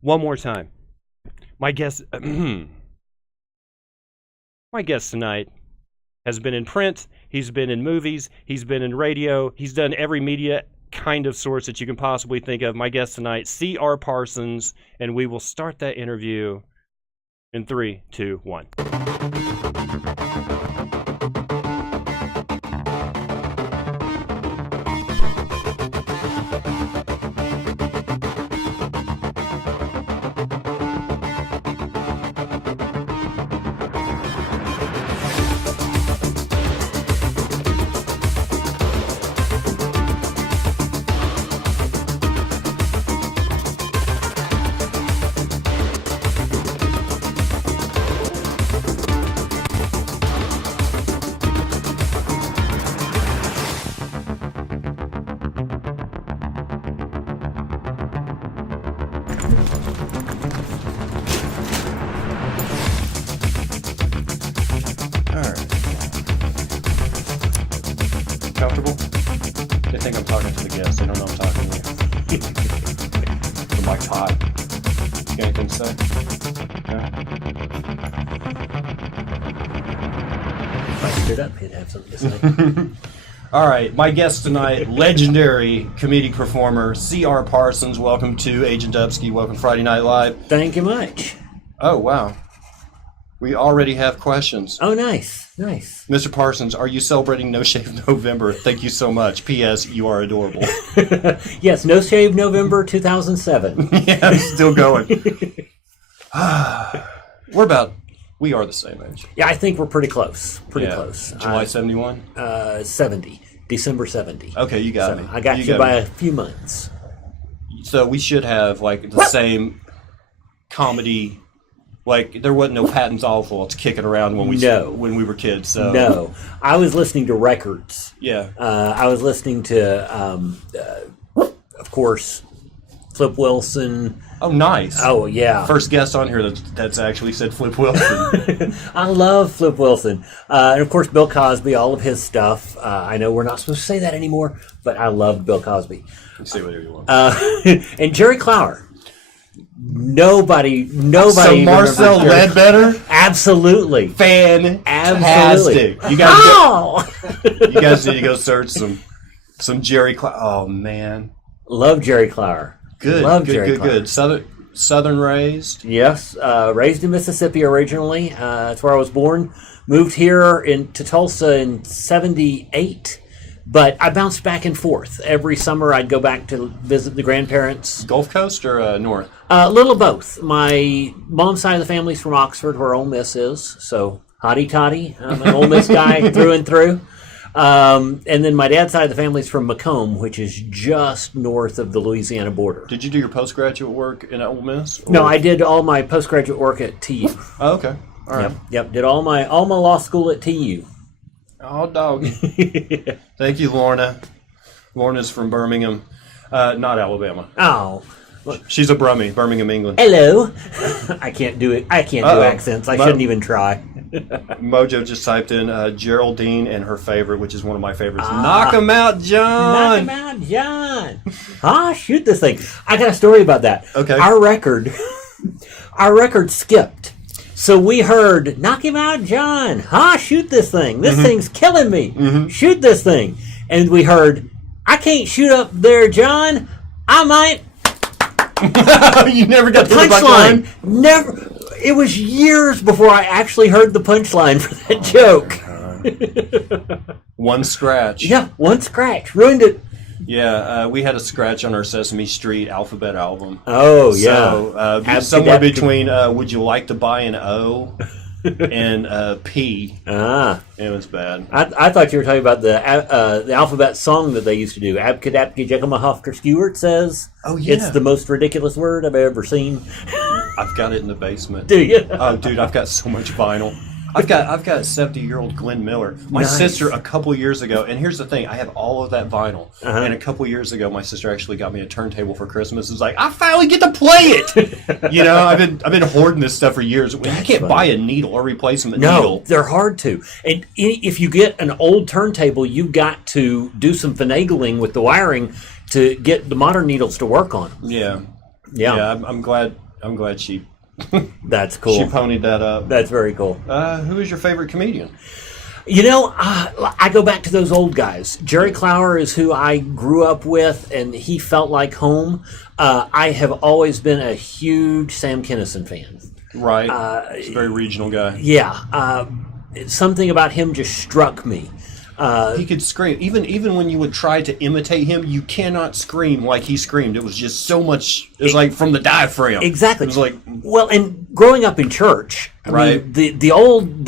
one more time. My guest, my guest tonight has been in print, he's been in movies, he's been in radio, he's done every media kind of source that you can possibly think of. My guest tonight, CR Parsons, and we will start that interview in 3, 2, 1. Comfortable? They think I'm talking to the guests. They don't know I'm talking to you. The mic's hot. You got anything to say? No? If I stood up, he'd have something to say. All right, my guest tonight, legendary comedic performer, CR Parsons. Welcome to Agent Dubsky. Welcome to Friday Night Live. Thank you much. Oh, wow. We already have questions. Oh, nice. Nice. Mr. Parsons, are you celebrating No Shave November? Thank you so much. P.S. You are adorable. Yes, No Shave November 2007. Yeah, I'm still going. We are the same age. Yeah, I think we're pretty close. Pretty close. July 71? 70. December 70. Okay, you got me. I got you by a few months. So we should have, like, the same comedy. Like, there wasn't no Patton's Awful kicking around when we were kids. So. No. I was listening to records. Yeah. I was listening to, of course, Flip Wilson. Oh, nice. Oh, yeah. First guest on here that's actually said Flip Wilson. I love Flip Wilson. And, of course, Bill Cosby, all of his stuff. I know we're not supposed to say that anymore, but I love Bill Cosby. You say whatever you want. And Jerry Clower. Nobody. So Marcel Ledbetter, absolutely, fantastic. Absolutely. You guys need to go search some Jerry Clower. Oh man, love Jerry Clower. Good. Southern raised. Yes, raised in Mississippi originally. That's where I was born. Moved here to Tulsa in '78. But I bounced back and forth. Every summer I'd go back to visit the grandparents. Gulf Coast or north? A little of both. My mom's side of the family's from Oxford, where Ole Miss is. So, hotty toddy. I'm an Ole Miss guy through and through. And then my dad's side of the family's from Macomb, which is just north of the Louisiana border. Did you do your postgraduate work in Ole Miss? Or? No, I did all my postgraduate work at TU. Oh, okay. All right. Yep. Did all my law school at TU. Oh, dog. Thank you, Lorna. Lorna's from Birmingham, not Alabama. Oh. She's a Brummie, Birmingham, England. Hello. I can't do it. I can't do accents. I shouldn't even try. Mojo just typed in Geraldine and her favorite, which is one of my favorites. Knock 'em out, John. Knock 'em out, John. Shoot this thing. I got a story about that. Okay. Our record skipped. So we heard, knock him out, John. Shoot this thing. This thing's killing me. Mm-hmm. Shoot this thing. And we heard, I can't shoot up there, John. I might. You never got the punchline. Never. It was years before I actually heard the punchline for that joke. One scratch. Yeah, one scratch. Ruined it. Yeah, we had a scratch on our Sesame Street alphabet album. Oh, yeah. So, somewhere between Would You Like to Buy an O and P. It was bad. I thought you were talking about the alphabet song that they used to do. Abkadabki Jekkamahofter Stewart says. Oh, yeah. It's the most ridiculous word I've ever seen. I've got it in the basement. Do you? Oh, dude, I've got so much vinyl. I've got 70-year-old Glenn Miller. My sister a couple years ago, and here's the thing, I have all of that vinyl. And a couple years ago, my sister actually got me a turntable for Christmas. It was like, I finally get to play it. You know, I've been hoarding this stuff for years. You can't buy a needle or replacement needle. No, they're hard to. And if you get an old turntable, you've got to do some finagling with the wiring to get the modern needles to work on. Yeah. Yeah. I'm glad. I'm glad she That's cool. she ponied that up. That's very cool. Who is your favorite comedian? You know, I go back to those old guys. Jerry Clower is who I grew up with, and he felt like home. I have always been a huge Sam Kinison fan. Right. He's a very regional guy. Yeah. Something about him just struck me. He could scream. Even when you would try to imitate him, you cannot scream like he screamed. It was just so much. It was like from the diaphragm. Exactly. It was like, well, and growing up in church, I right. mean, the old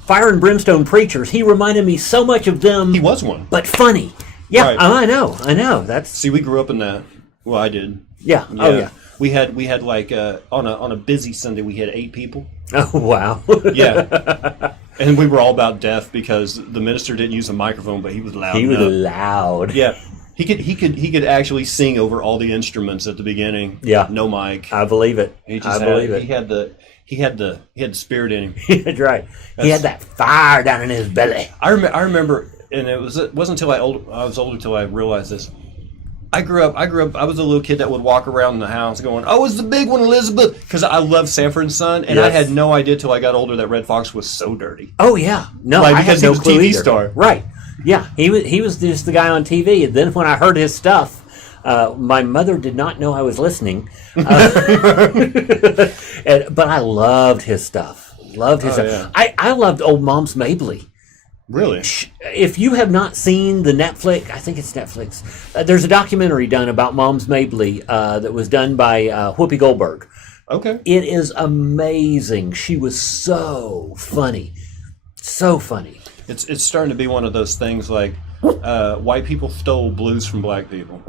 fire and brimstone preachers. He reminded me so much of them. He was one, but funny. Yeah, right. I know. That's see, we grew up in that. Well, I did. Yeah. Oh yeah. We had like on a busy Sunday we had 8 people. Oh wow. Yeah. And we were all about deaf because the minister didn't use a microphone, but he was loud. He was loud. Yeah, he could actually sing over all the instruments at the beginning. Yeah, no mic. I believe it. He had the spirit in him. That's right. He had that fire down in his belly. I remember, and it wasn't until I was older till I realized this. I grew up. I was a little kid that would walk around the house going, "Oh, it's the big one, Elizabeth," because I love Sanford and Son, and I had no idea till I got older that Red Fox was so dirty. Oh yeah, no, like, I had no clue TV either. star, right? Yeah, he was just the guy on TV, and then when I heard his stuff, my mother did not know I was listening, but I loved his stuff. Loved his stuff. Yeah. I loved old Moms Mabley. Really? If you have not seen the Netflix, I think it's Netflix, there's a documentary done about Moms Mabley that was done by Whoopi Goldberg. Okay. It is amazing. She was so funny. So funny. It's starting to be one of those things like white people stole blues from black people.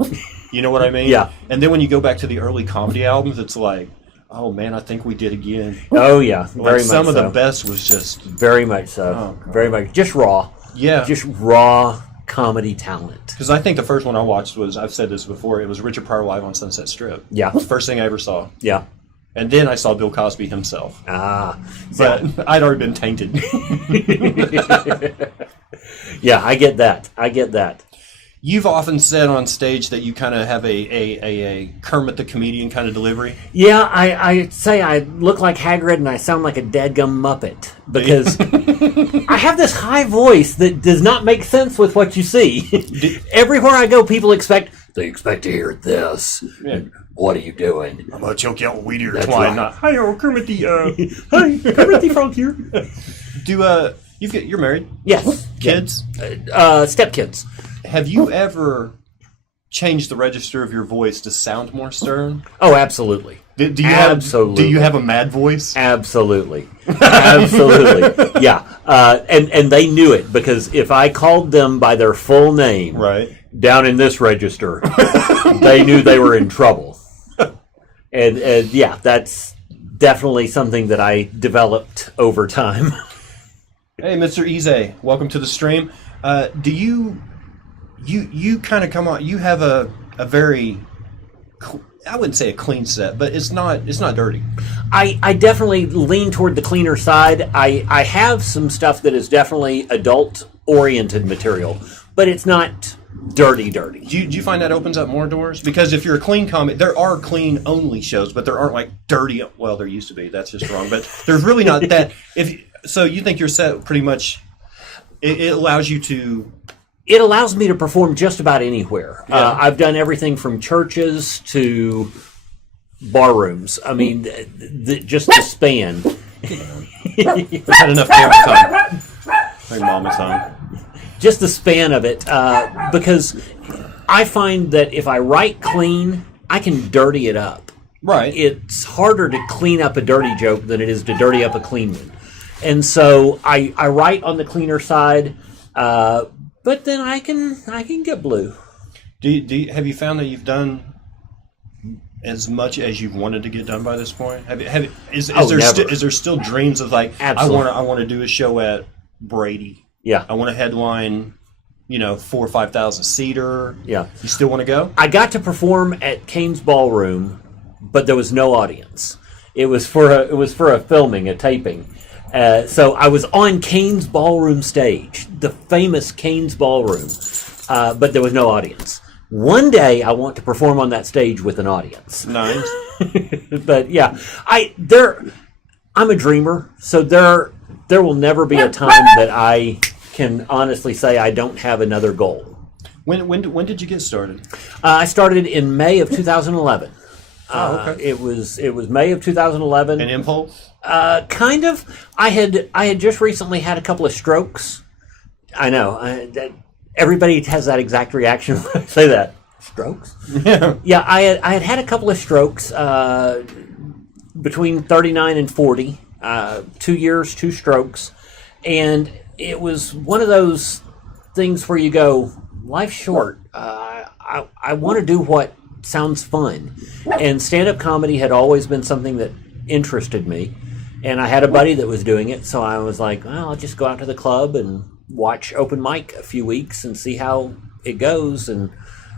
You know what I mean? Yeah. And then when you go back to the early comedy albums, it's like, oh man, I think we did again. Oh yeah, very much so. Some of the best was just very much so. Oh, very much just raw. Yeah, just raw comedy talent. Because I think the first one I watched was, I've said this before, it was Richard Pryor live on Sunset Strip. Yeah, it was the first thing I ever saw. Yeah, and then I saw Bill Cosby himself. But I'd already been tainted. Yeah, I get that. You've often said on stage that you kind of have a Kermit the Comedian kind of delivery. Yeah, I say I look like Hagrid and I sound like a dadgum Muppet because I have this high voice that does not make sense with what you see. Everywhere I go, people expect to hear this. Yeah. What are you doing? I'm gonna choke you out with weed ear That's twine. Right. Hi, Kermit the. Hi, Kermit the Frog here. You're married? Yes. Kids? Stepkids. Have you ever changed the register of your voice to sound more stern? Oh, absolutely. Do you have a mad voice? Absolutely. Yeah. And they knew it because if I called them by their full name, right, down in this register, they knew they were in trouble. And yeah, that's definitely something that I developed over time. Hey, Mr. Ize, welcome to the stream. Do you kind of come on? You have a very, I wouldn't say a clean set, but it's not dirty. I definitely lean toward the cleaner side. I have some stuff that is definitely adult oriented material, but it's not dirty. Do you find that opens up more doors? Because if you're a clean comic, there are clean only shows, but there aren't like dirty. Well, there used to be. That's just wrong. But there's really not that. So you think your set pretty much it allows you to. It allows me to perform just about anywhere. Yeah. I've done everything from churches to bar rooms. I mean, just the span. We've had enough camera time. Like Mama's home. Just the span of it, because I find that if I write clean, I can dirty it up. Right. It's harder to clean up a dirty joke than it is to dirty up a clean one. And so I write on the cleaner side, but then I can get blue. Have you found that you've done as much as you've wanted to get done by this point? Is there still dreams of like, absolutely. I want to do a show at Brady? Yeah. I want to headline, 4,000 or 5,000 seater. Yeah. You still want to go? I got to perform at Kane's Ballroom, but there was no audience. It was for a filming, a taping. So I was on Kane's Ballroom stage, the famous Kane's Ballroom, but there was no audience. one day I want to perform on that stage with an audience. Nice. But yeah, I'm a dreamer, so there will never be a time that I can honestly say I don't have another goal. When did you get started? I started in May of 2011. Oh, okay. It was May of 2011. An impulse? Kind of. I had just recently had a couple of strokes. I know. Everybody has that exact reaction when I say that. Strokes? Yeah. Yeah, I had a couple of strokes between 39 and 40. 2 years, 2 strokes. And it was one of those things where you go, life's short. I want to do what sounds fun. And stand-up comedy had always been something that interested me. And I had a buddy that was doing it, so I was like, well, I'll just go out to the club and watch open mic a few weeks and see how it goes. And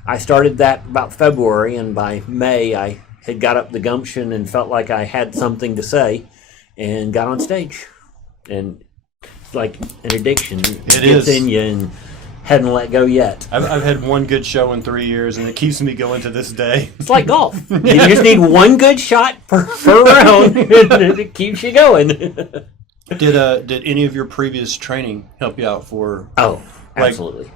I started that about February, and by May I had got up the gumption and felt like I had something to say and got on stage. And it's like an addiction. It gets in you and hadn't let go yet. I've had one good show in 3 years, and it keeps me going to this day. It's like golf. You just need one good shot per round, and it keeps you going. Did any of your previous training help you out for? Oh, absolutely.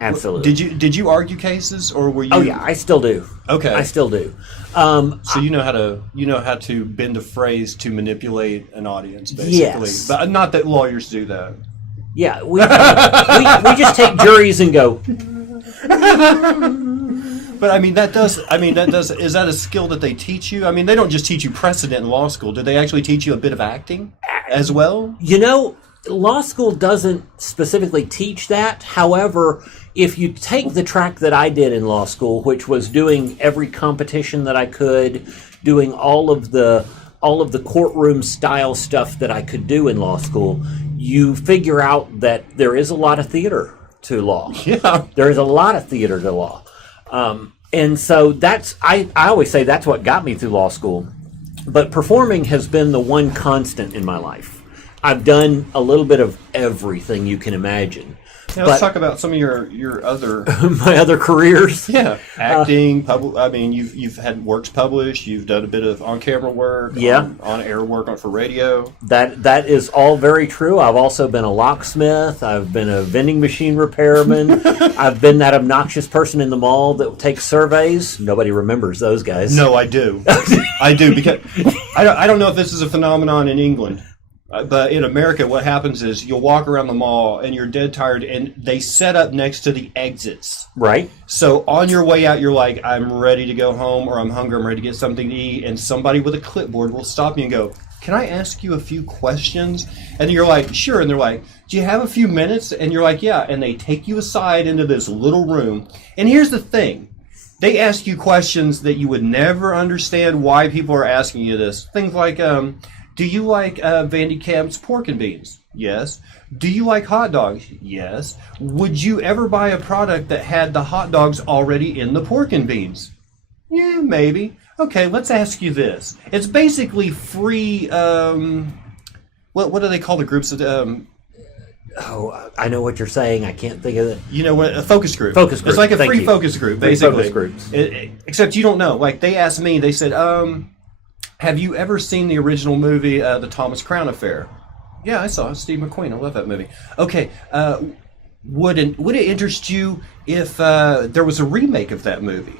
Absolutely. Did you argue cases, or were you? Oh yeah, I still do. Okay, I still do. So you know how to bend a phrase to manipulate an audience, basically. Yes. But not that lawyers do that. Yeah, we just take juries and go. But is that a skill that they teach you? I mean, they don't just teach you precedent in law school. Do they actually teach you a bit of acting as well? You know, law school doesn't specifically teach that. However, if you take the track that I did in law school, which was doing every competition that I could, doing all of the courtroom style stuff that I could do in law school, you figure out that there is a lot of theater to law. Yeah. There is a lot of theater to law. And so I always say that's what got me through law school. But performing has been the one constant in my life. I've done a little bit of everything you can imagine. Yeah, let's talk about some of your other my other careers. Yeah, acting. You've had works published. You've done a bit of on-camera work. Yeah, on-air work for radio. That is all very true. I've also been a locksmith. I've been a vending machine repairman. I've been that obnoxious person in the mall that takes surveys. Nobody remembers those guys. No, I do. I do, because I don't know if this is a phenomenon in England. But in America, what happens is you'll walk around the mall and you're dead tired, and they set up next to the exits. Right. So on your way out, you're like, I'm ready to go home, or I'm hungry, I'm ready to get something to eat, and somebody with a clipboard will stop you and go, can I ask you a few questions? And you're like, sure. And they're like, do you have a few minutes? And you're like, yeah. And they take you aside into this little room. And here's the thing. They ask you questions that you would never understand why people are asking you this. Things like, do you like Van de Kamp's pork and beans? Yes. Do you like hot dogs? Yes. Would you ever buy a product that had the hot dogs already in the pork and beans? Yeah, maybe. Okay, let's ask you this. It's basically free, what do they call the groups? Oh, I know what you're saying. I can't think of it. You know what? A focus group. Focus group. It's like a Thank free you. Focus group, Free basically. focus groups. Except you don't know. Like, they asked me, they said, have you ever seen the original movie, The Thomas Crown Affair? Yeah, I saw it. Steve McQueen. I love that movie. Okay, would it interest you if there was a remake of that movie?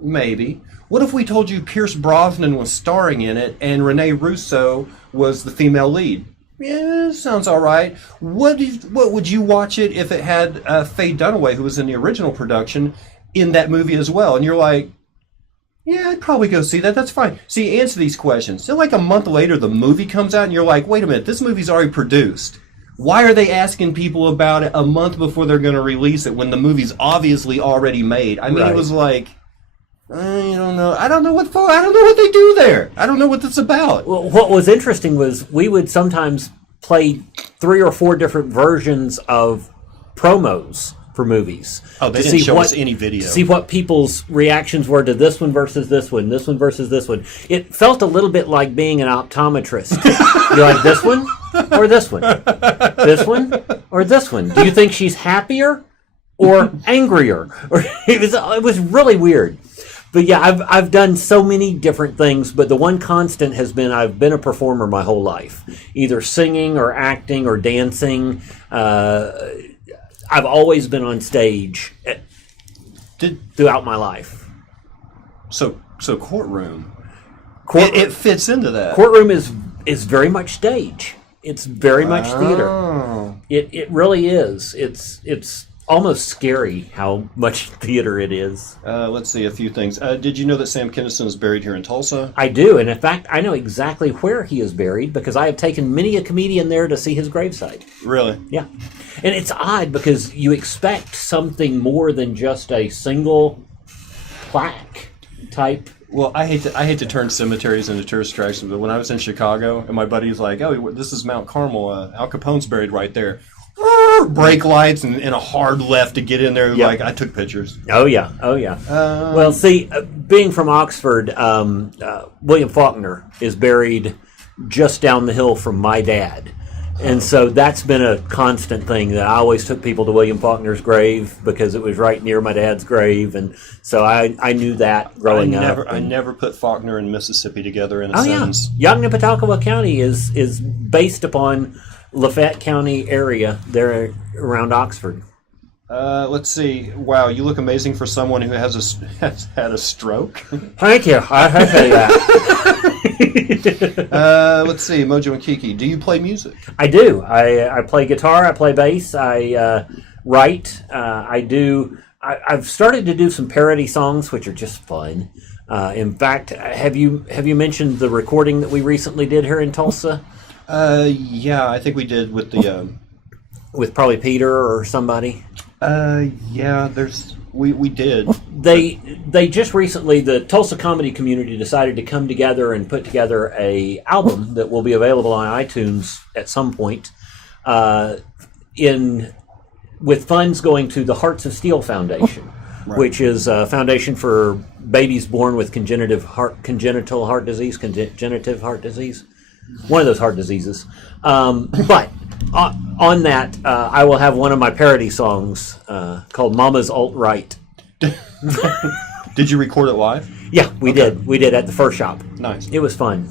Maybe. What if we told you Pierce Brosnan was starring in it and Rene Russo was the female lead? Yeah, sounds all right. What would you watch it if it had Faye Dunaway, who was in the original production, in that movie as well? And you're like, yeah, I'd probably go see that. That's fine. See, answer these questions. So like a month later, the movie comes out, and you're like, wait a minute, this movie's already produced. Why are they asking people about it a month before they're going to release it when the movie's obviously already made? I mean, It was like, I don't know. I don't know what for. I don't know what they do there. I don't know what that's about. Well, what was interesting was we would sometimes play 3 or 4 different versions of promos for movies. Oh, they didn't show us any video. See what people's reactions were to this one versus this one, this one versus this one. It felt a little bit like being an optometrist. You're like, this one or this one? This one or this one? Do you think she's happier or angrier. Or it was really weird. But yeah, I've done so many different things, but the one constant has been I've been a performer my whole life, either singing or acting or dancing. I've always been on stage throughout my life. So courtroom, it fits into that. Courtroom is very much stage. It's very much theater. It really is. It's almost scary how much theater it is. Let's see a few things. Did you know that Sam Kinison is buried here in Tulsa? I do, and in fact, I know exactly where he is buried because I have taken many a comedian there to see his gravesite. Really? Yeah. And it's odd because you expect something more than just a single plaque type. Well, I hate to turn cemeteries into tourist attractions, but when I was in Chicago and my buddy's like, "Oh, this is Mount Carmel. Al Capone's buried right there." Brake lights and a hard left to get in there. Yep. Like I took pictures. Oh yeah. Well, see, being from Oxford, William Faulkner is buried just down the hill from my dad, and so that's been a constant thing that I always took people to William Faulkner's grave because it was right near my dad's grave, and so I knew that growing up. I never put Faulkner and Mississippi together in a sentence. Yeah. Yoknegatawkwa County is based upon Lafayette County area there around Oxford. Let's see. Wow, you look amazing for someone who has had a stroke. Thank you. I say that. Let's see, Mojo and Kiki. Do you play music? I do. I play guitar. I play bass. I write. I do. I've started to do some parody songs, which are just fun. In fact, have you mentioned the recording that we recently did here in Tulsa? Yeah, I think we did with the with probably Peter or somebody. Yeah, we did. They just recently, the Tulsa comedy community decided to come together and put together a album that will be available on iTunes at some point, with funds going to the Hearts of Steel Foundation, right, which is a foundation for babies born with congenital heart disease, one of those heart diseases. But on that, I will have one of my parody songs called Mama's Alt-Right. Did you record it live? Yeah, we did. We did at the Fur Shop. Nice. It was fun.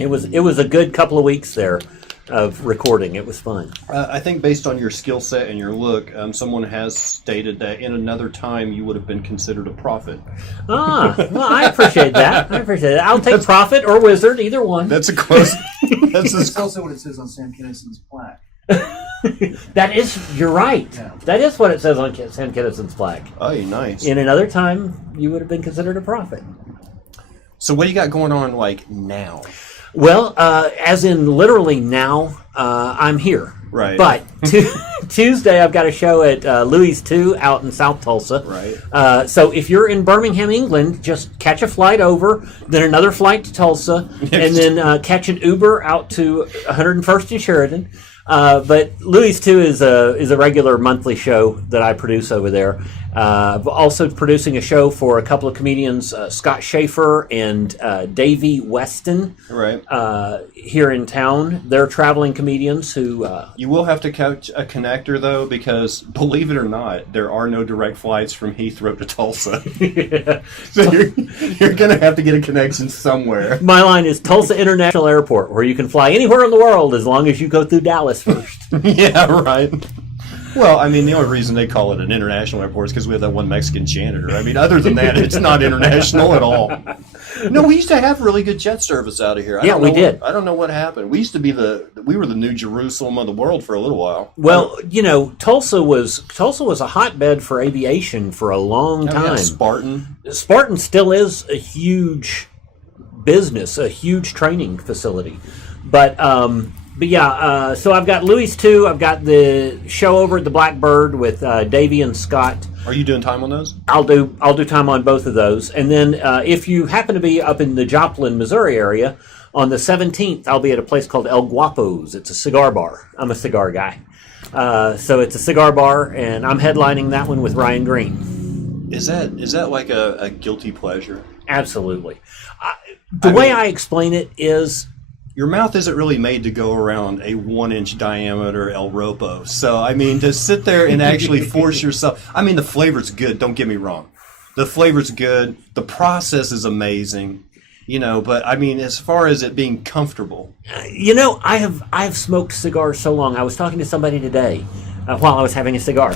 It was a good couple of weeks there of recording. It was fun. I think based on your skill set and your look, someone has stated that in another time you would have been considered a prophet. Well, I appreciate that. I'll take prophet or wizard, either one. That's a close. That's also what it says on Sam Kinnison's plaque. You're right. Yeah. That is what it says on Sam Kinnison's plaque. Oh, nice. In another time, you would have been considered a prophet. So what do you got going on now? Well, as in literally now, I'm here. Right. But Tuesday, I've got a show at Louis 2 out in South Tulsa. Right. So if you're in Birmingham, England, just catch a flight over, then another flight to Tulsa, and then catch an Uber out to 101st and Sheridan. But Louis 2 is a regular monthly show that I produce over there. Also producing a show for a couple of comedians, Scott Schaefer and Davey Weston, right, here in town. They're traveling comedians who... You will have to catch a connector, though, because, believe it or not, there are no direct flights from Heathrow to Tulsa. Yeah. So you're going to have to get a connection somewhere. My line is Tulsa International Airport, where you can fly anywhere in the world as long as you go through Dallas first. Yeah, right. Well, I mean, the only reason they call it an international airport is because we have that one Mexican janitor. I mean, other than that, it's not international at all. No, we used to have really good jet service out of here. We did. I don't know what happened. We used to be we were the New Jerusalem of the world for a little while. Well, Tulsa was a hotbed for aviation for a long time. Yeah, Spartan still is a huge business, a huge training facility. But yeah, so I've got Louis 2. I've got the show over at the Blackbird with Davey and Scott. Are you doing time on those? I'll do time on both of those. And then if you happen to be up in the Joplin, Missouri area, on the 17th, I'll be at a place called El Guapo's. It's a cigar bar. I'm a cigar guy. So it's a cigar bar, and I'm headlining that one with Ryan Green. Is that like a guilty pleasure? Absolutely. The way I explain it is, your mouth isn't really made to go around a 1-inch diameter El Ropo. So, I mean, to sit there and actually force yourself, I mean, the flavor's good, don't get me wrong. The flavor's good, the process is amazing, you know, but I mean, as far as it being comfortable. You know, I have smoked cigars so long. I was talking to somebody today while I was having a cigar.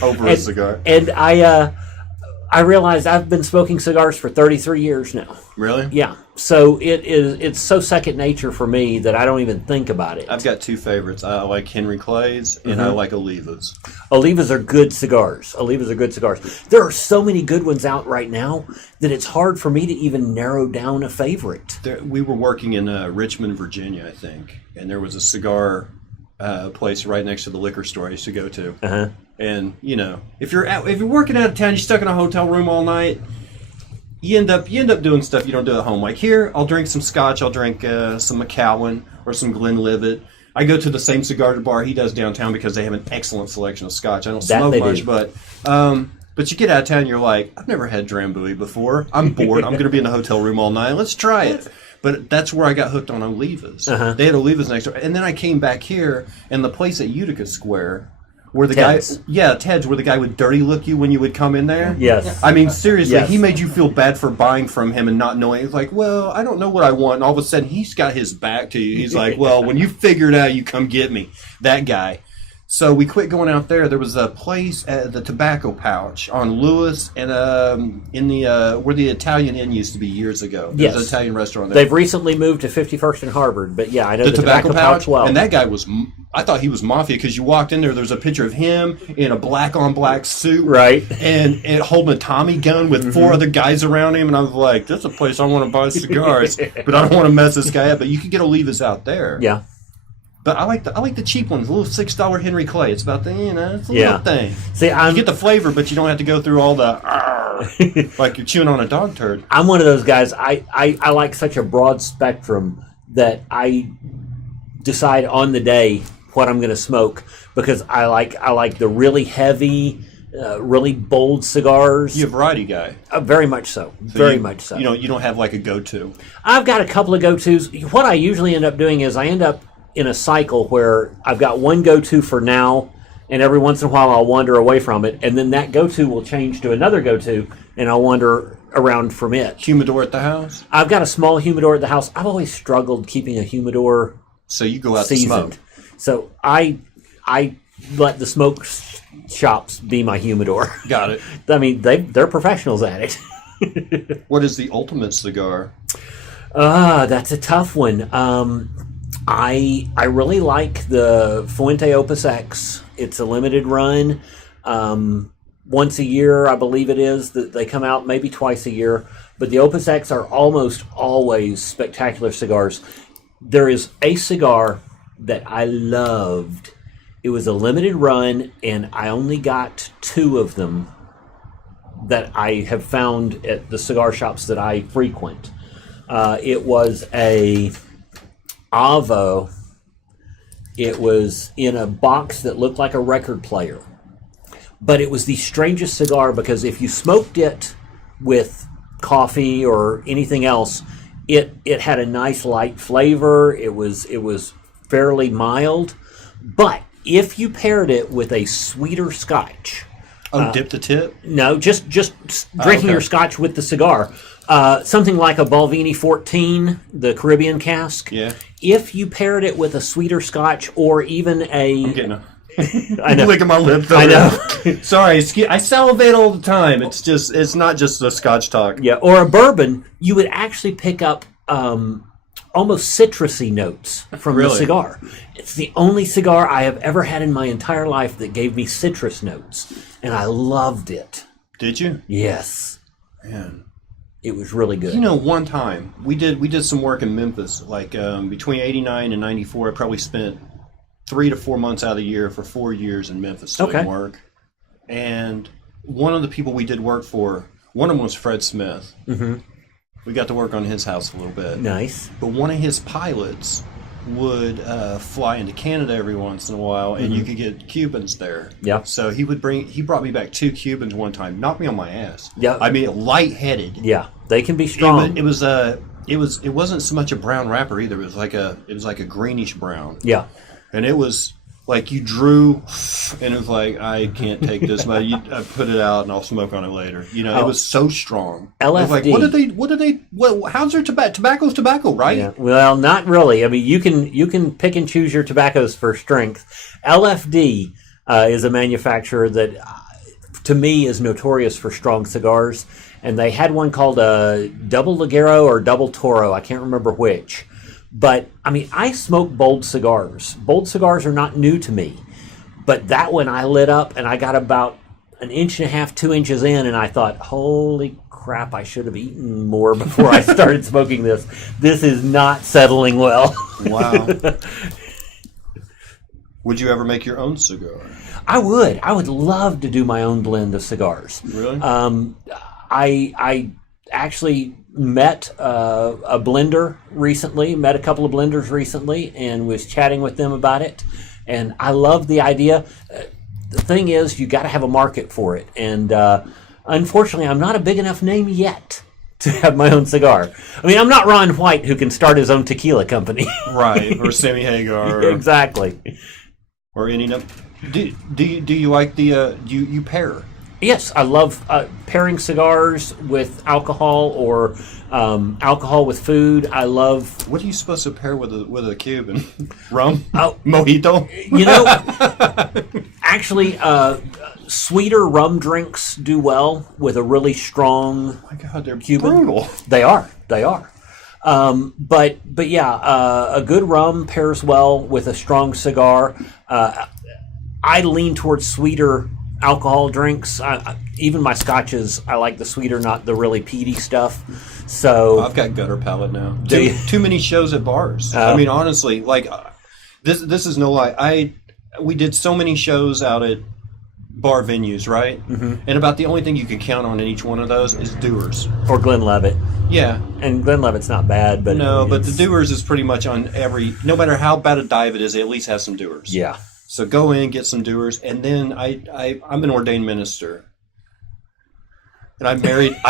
Over a cigar. And I realized I've been smoking cigars for 33 years now. Really? Yeah. So it's so second nature for me that I don't even think about it. I've got two favorites. I like Henry Clay's and I like Olivas. Olivas are good cigars. Olivas are good cigars. There are so many good ones out right now that it's hard for me to even narrow down a favorite. We were working in Richmond, Virginia, I think, and there was a cigar place right next to the liquor store I used to go to. Uh-huh. And you know, if you're working out of town, you're stuck in a hotel room all night. You end up doing stuff you don't do at home. Like here, I'll drink some scotch. I'll drink some Macallan or some Glenlivet. I go to the same cigar bar he does downtown because they have an excellent selection of scotch. I don't smoke much, but you get out of town, you're like, I've never had Drambuie before. I'm bored. I'm going to be in the hotel room all night. Let's try it. But that's where I got hooked on Olivas. Uh-huh. They had Olivas next door, and then I came back here, and the place at Utica Square. Where the Ted's. guy, Ted's, where the guy would dirty look you when you would come in there. Yes. I mean, seriously, Yes. he made you feel bad for buying from him and not knowing. It's like, well, I don't know what I want. And all of a sudden, he's got his back to you. He's like, well, when you figure it out, you come get me. That guy. So we quit going out there. There was a place at the Tobacco Pouch on Lewis and in the where the Italian Inn used to be years ago. There's an Italian restaurant there. They've recently moved to 51st and Harvard, but yeah, I know The Tobacco Pouch well. And that guy was, I thought he was mafia because you walked in there's a picture of him in a black-on-black suit. Right. And holding a Tommy gun with 4 other guys around him. And I was like, that's a place I want to buy cigars. But I don't want to mess this guy up. But you could get Olivas out there. Yeah. But I like the cheap ones, a little $6 Henry Clay. It's about the, it's a little thing. See, you get the flavor, but you don't have to go through all the like you're chewing on a dog turd. I'm one of those guys. I like such a broad spectrum that I decide on the day what I'm going to smoke because I like the really heavy, really bold cigars. You're a variety guy. Very much so. Very much so. You don't have like a go-to. I've got a couple of go-tos. What I usually end up doing is I end up in a cycle where I've got one go-to for now, and every once in a while I'll wander away from it, and then that go-to will change to another go-to, and I'll wander around from it. Humidor at the house? I've got a small humidor at the house. I've always struggled keeping a humidor so you go out seasoned. to smoke. So I let the smoke shops be my humidor. Got it. I mean, they're professionals at it. What is the ultimate cigar? That's a tough one. I really like the Fuente Opus X. It's a limited run. Once a year, I believe it is, that they come out maybe twice a year. But the Opus X are almost always spectacular cigars. There is a cigar that I loved. It was a limited run, and I only got 2 of them that I have found at the cigar shops that I frequent. It was a Avo. It was in a box that looked like a record player. But it was the strangest cigar because if you smoked it with coffee or anything else, it had a nice light flavor. It was fairly mild. But if you paired it with a sweeter scotch. Dip the tip? No, just drinking your scotch with the cigar. Something like a Balvenie 14, the Caribbean cask. Yeah. If you paired it with a sweeter scotch or even a... I'm getting I know. licking my lip. I know. Sorry, I salivate all the time. It's not just the scotch talk. Yeah, or a bourbon, you would actually pick up almost citrusy notes from the cigar. It's the only cigar I have ever had in my entire life that gave me citrus notes, and I loved it. Did you? Yes. Man. It was really good. You know, one time we did some work in Memphis. Like between '89 and '94, I probably spent 3 to 4 months out of the year for 4 years in Memphis doing work. And one of the people we did work for, one of them was Fred Smith. Mm-hmm. We got to work on his house a little bit. Nice. But one of his pilots would fly into Canada every once in a while, and you could get Cubans there. Yeah. So he brought me back 2 Cubans one time, knocked me on my ass. Yeah. I mean, lightheaded. Yeah, they can be strong. It wasn't so much a brown wrapper either. It was like a greenish brown. Yeah. And it was like you drew, and it was like, I can't take this, but I put it out and I'll smoke on it later. You know, it was so strong. LFD. Like, how's their tobacco? Tobacco's tobacco, right? Yeah. Well, not really. I mean, you can pick and choose your tobaccos for strength. LFD is a manufacturer that, to me, is notorious for strong cigars. And they had one called a Double Ligero or Double Toro. I can't remember which. But, I mean, I smoke bold cigars. Bold cigars are not new to me. But that one I lit up, and I got about 1.5 inches, 2 inches in, and I thought, holy crap, I should have eaten more before I started smoking this. This is not settling well. Wow. Would you ever make your own cigar? I would. I would love to do my own blend of cigars. Really? I actually met a blender recently, met a couple of blenders recently, and was chatting with them about it. And I love the idea. The thing is, you got to have a market for it. And unfortunately, I'm not a big enough name yet to have my own cigar. I mean, I'm not Ron White, who can start his own tequila company. Right, or Sammy Hagar. Exactly. Or any number. Do you like the you pair? Yes, I love pairing cigars with alcohol or alcohol with food. I love. What are you supposed to pair with a Cuban? Rum? Oh, mojito? You know, actually, sweeter rum drinks do well with a really strong. Oh my God, they're Cuban. brutal. They are. But yeah, a good rum pairs well with a strong cigar. I lean towards sweeter alcohol drinks. Even my scotches, I like the sweeter, not the really peaty stuff. So I've got gutter palate now. Do you? Too many shows at bars. I mean, honestly, like this is no lie. We did so many shows out at bar venues, right? Mm-hmm. And about the only thing you can count on in each one of those is doers or Glenlivet. Yeah, and Glenlivet's not bad, but but the doers is pretty much on every. No matter how bad a dive it is, it at least has some doers. Yeah. So go in, get some doers, and then I'm an ordained minister, and I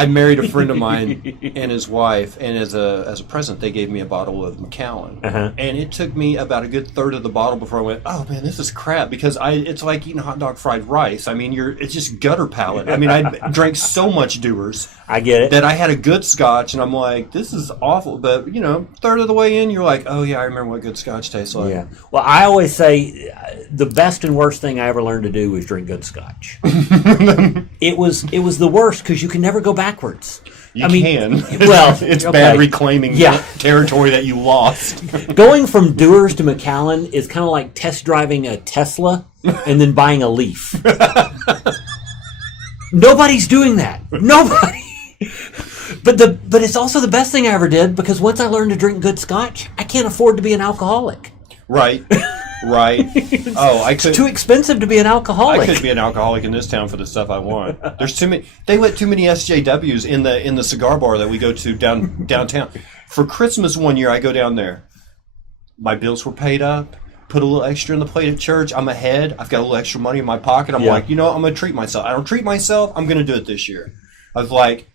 married a friend of mine and his wife, and as a present they gave me a bottle of Macallan, and it took me about a good third of the bottle before I went, oh man, this is crap, because it's like eating hot dog fried rice. I mean, it's just gutter palate. I mean, I drank so much doers. I get it. That I had a good scotch, and I'm like, this is awful. But, third of the way in, you're like, oh, yeah, I remember what good scotch tastes like. Yeah. Well, I always say the best and worst thing I ever learned to do was drink good scotch. It was the worst because you can never go backwards. You can. Well, it's bad reclaiming territory that you lost. Going from Dewar's to Macallan is kind of like test driving a Tesla and then buying a Leaf. Nobody's doing that. Nobody. But it's also the best thing I ever did, because once I learned to drink good scotch, I can't afford to be an alcoholic. Right. It's too expensive to be an alcoholic. I could be an alcoholic in this town for the stuff I want. There's too many. They let too many SJWs in the cigar bar that we go to downtown. For Christmas one year, I go down there. My bills were paid up. Put a little extra in the plate at church. I'm ahead. I've got a little extra money in my pocket. I'm like, I'm going to treat myself. I don't treat myself. I'm going to do it this year.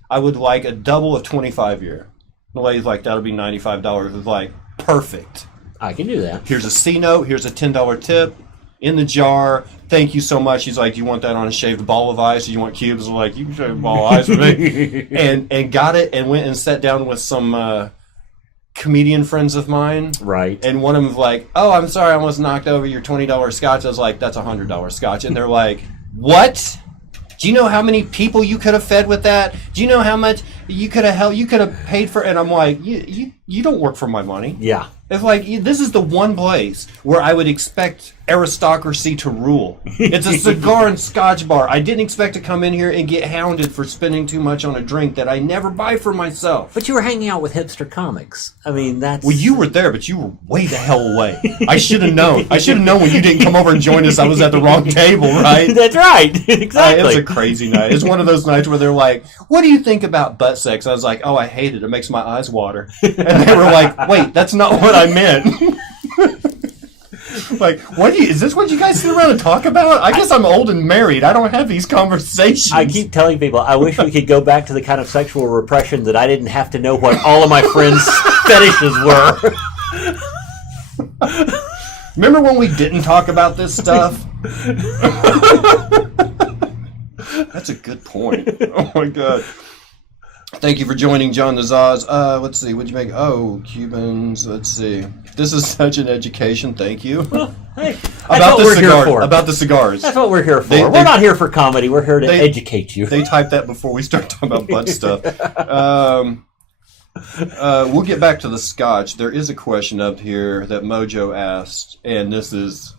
I would like a double of 25 year. The lady's like, that'll be $95. It's like, perfect. I can do that. Here's a C note. Here's a $10 tip in the jar. Thank you so much. He's like, do you want that on a shaved ball of ice? Do you want cubes? I'm like, you can shave a ball of ice with me. and got it and went and sat down with some comedian friends of mine. Right. And one of them was like, oh, I'm sorry, I almost knocked over your $20 scotch. I was like, that's $100 scotch. And they're like, what? Do you know how many people you could have fed with that? Do you know how much you could have helped? You could have paid for it. And I'm like, you don't work for my money. Yeah. It's like, this is the one place where I would expect aristocracy to rule. It's a cigar and scotch bar. I didn't expect to come in here and get hounded for spending too much on a drink that I never buy for myself. But you were hanging out with hipster comics. I mean, that's... Well, you were there, but you were way the hell away. I should have known. I should have known when you didn't come over and join us. I was at the wrong table, right? That's right. Exactly. It was a crazy night. It's one of those nights where they're like, what do you think about butt sex? I was like, oh, I hate it. It makes my eyes water. And they were like, wait, that's not what I meant. Like, is this what you guys sit around and talk about? I guess I'm old and married. I don't have these conversations. I keep telling people, I wish we could go back to the kind of sexual repression that I didn't have to know what all of my friends' fetishes were. Remember when we didn't talk about this stuff? That's a good point. Oh, my God. Thank you for joining John the Zaz. Let's see. What'd you make? Oh, Cubans. Let's see. This is such an education. Thank you. Well, hey, about the cigar. About the cigars. That's what we're here for. We're not here for comedy. We're here to educate you. They typed that before we start talking about butt stuff. We'll get back to the scotch. There is a question up here that Mojo asked, and this is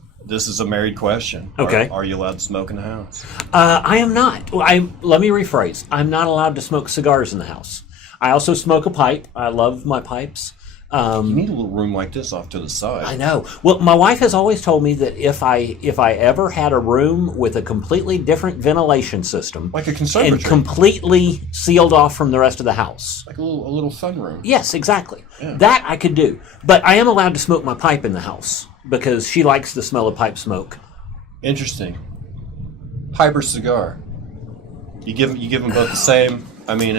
a married question. Okay. Are you allowed to smoke in the house? I am not. Let me rephrase. I'm not allowed to smoke cigars in the house. I also smoke a pipe. I love my pipes. You need a little room like this off to the side. I know. Well, my wife has always told me that if I ever had a room with a completely different ventilation system, like a conservatory, and completely sealed off from the rest of the house, like a little sunroom. Yes, exactly. Yeah. That I could do. But I am allowed to smoke my pipe in the house because she likes the smell of pipe smoke. Interesting. Pipe or cigar? You give them both the same. I mean,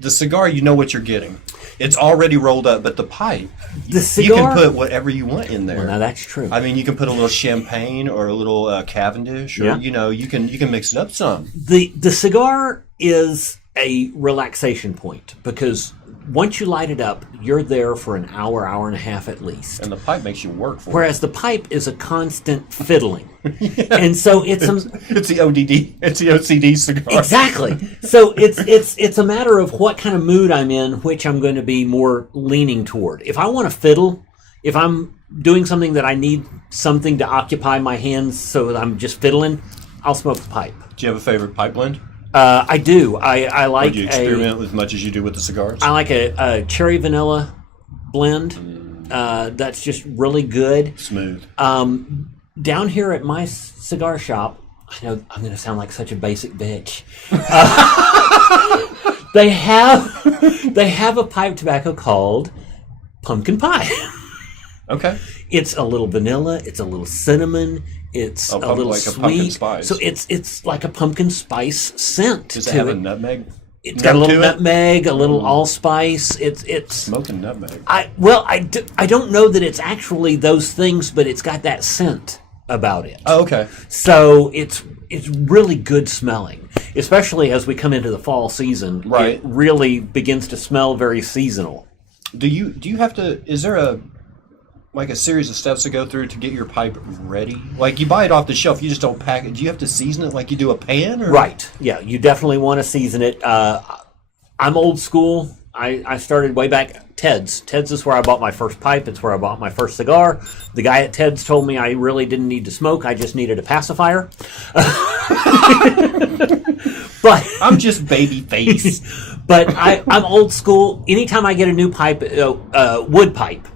the cigar, you know what you're getting. It's already rolled up, but the pipe, the cigar, you can put whatever you want in there. Well, now that's true. I mean, you can put a little champagne or a little Cavendish, or you can mix it up some. The cigar is a relaxation point because once you light it up, you're there for an hour, hour and a half at least. And the pipe makes you work for it. Whereas the pipe is a constant fiddling. Yeah. And so it's the ODD, it's the OCD cigar. Exactly. So it's a matter of what kind of mood I'm in, which I'm going to be more leaning toward. If I want to fiddle, if I'm doing something that I need something to occupy my hands so that I'm just fiddling, I'll smoke the pipe. Do you have a favorite pipe blend? I do. I like. Would you experiment as much as you do with the cigars? I like a cherry vanilla blend. That's just really good. Smooth. Down here at my cigar shop, I know I'm going to sound like such a basic bitch. They have a pipe tobacco called pumpkin pie. Okay. It's a little vanilla. It's a little cinnamon. It's a little like sweet. A pumpkin spice. So it's like a pumpkin spice scent. Does it have a nutmeg? It's got a little nutmeg, a little allspice. It's smoking nutmeg. I don't know that it's actually those things, but it's got that scent about it. Oh, okay. So it's really good smelling, especially as we come into the fall season. Right. It really begins to smell very seasonal. Do you have to? Is there a series of steps to go through to get your pipe ready? Like, you buy it off the shelf, you just don't pack it. Do you have to season it like you do a pan? Or? Right. Yeah, you definitely want to season it. I'm old school. I started way back Ted's. Ted's is where I bought my first pipe. It's where I bought my first cigar. The guy at Ted's told me I really didn't need to smoke. I just needed a pacifier. But I'm just baby face. But I'm old school. Anytime I get a new pipe, wood pipe,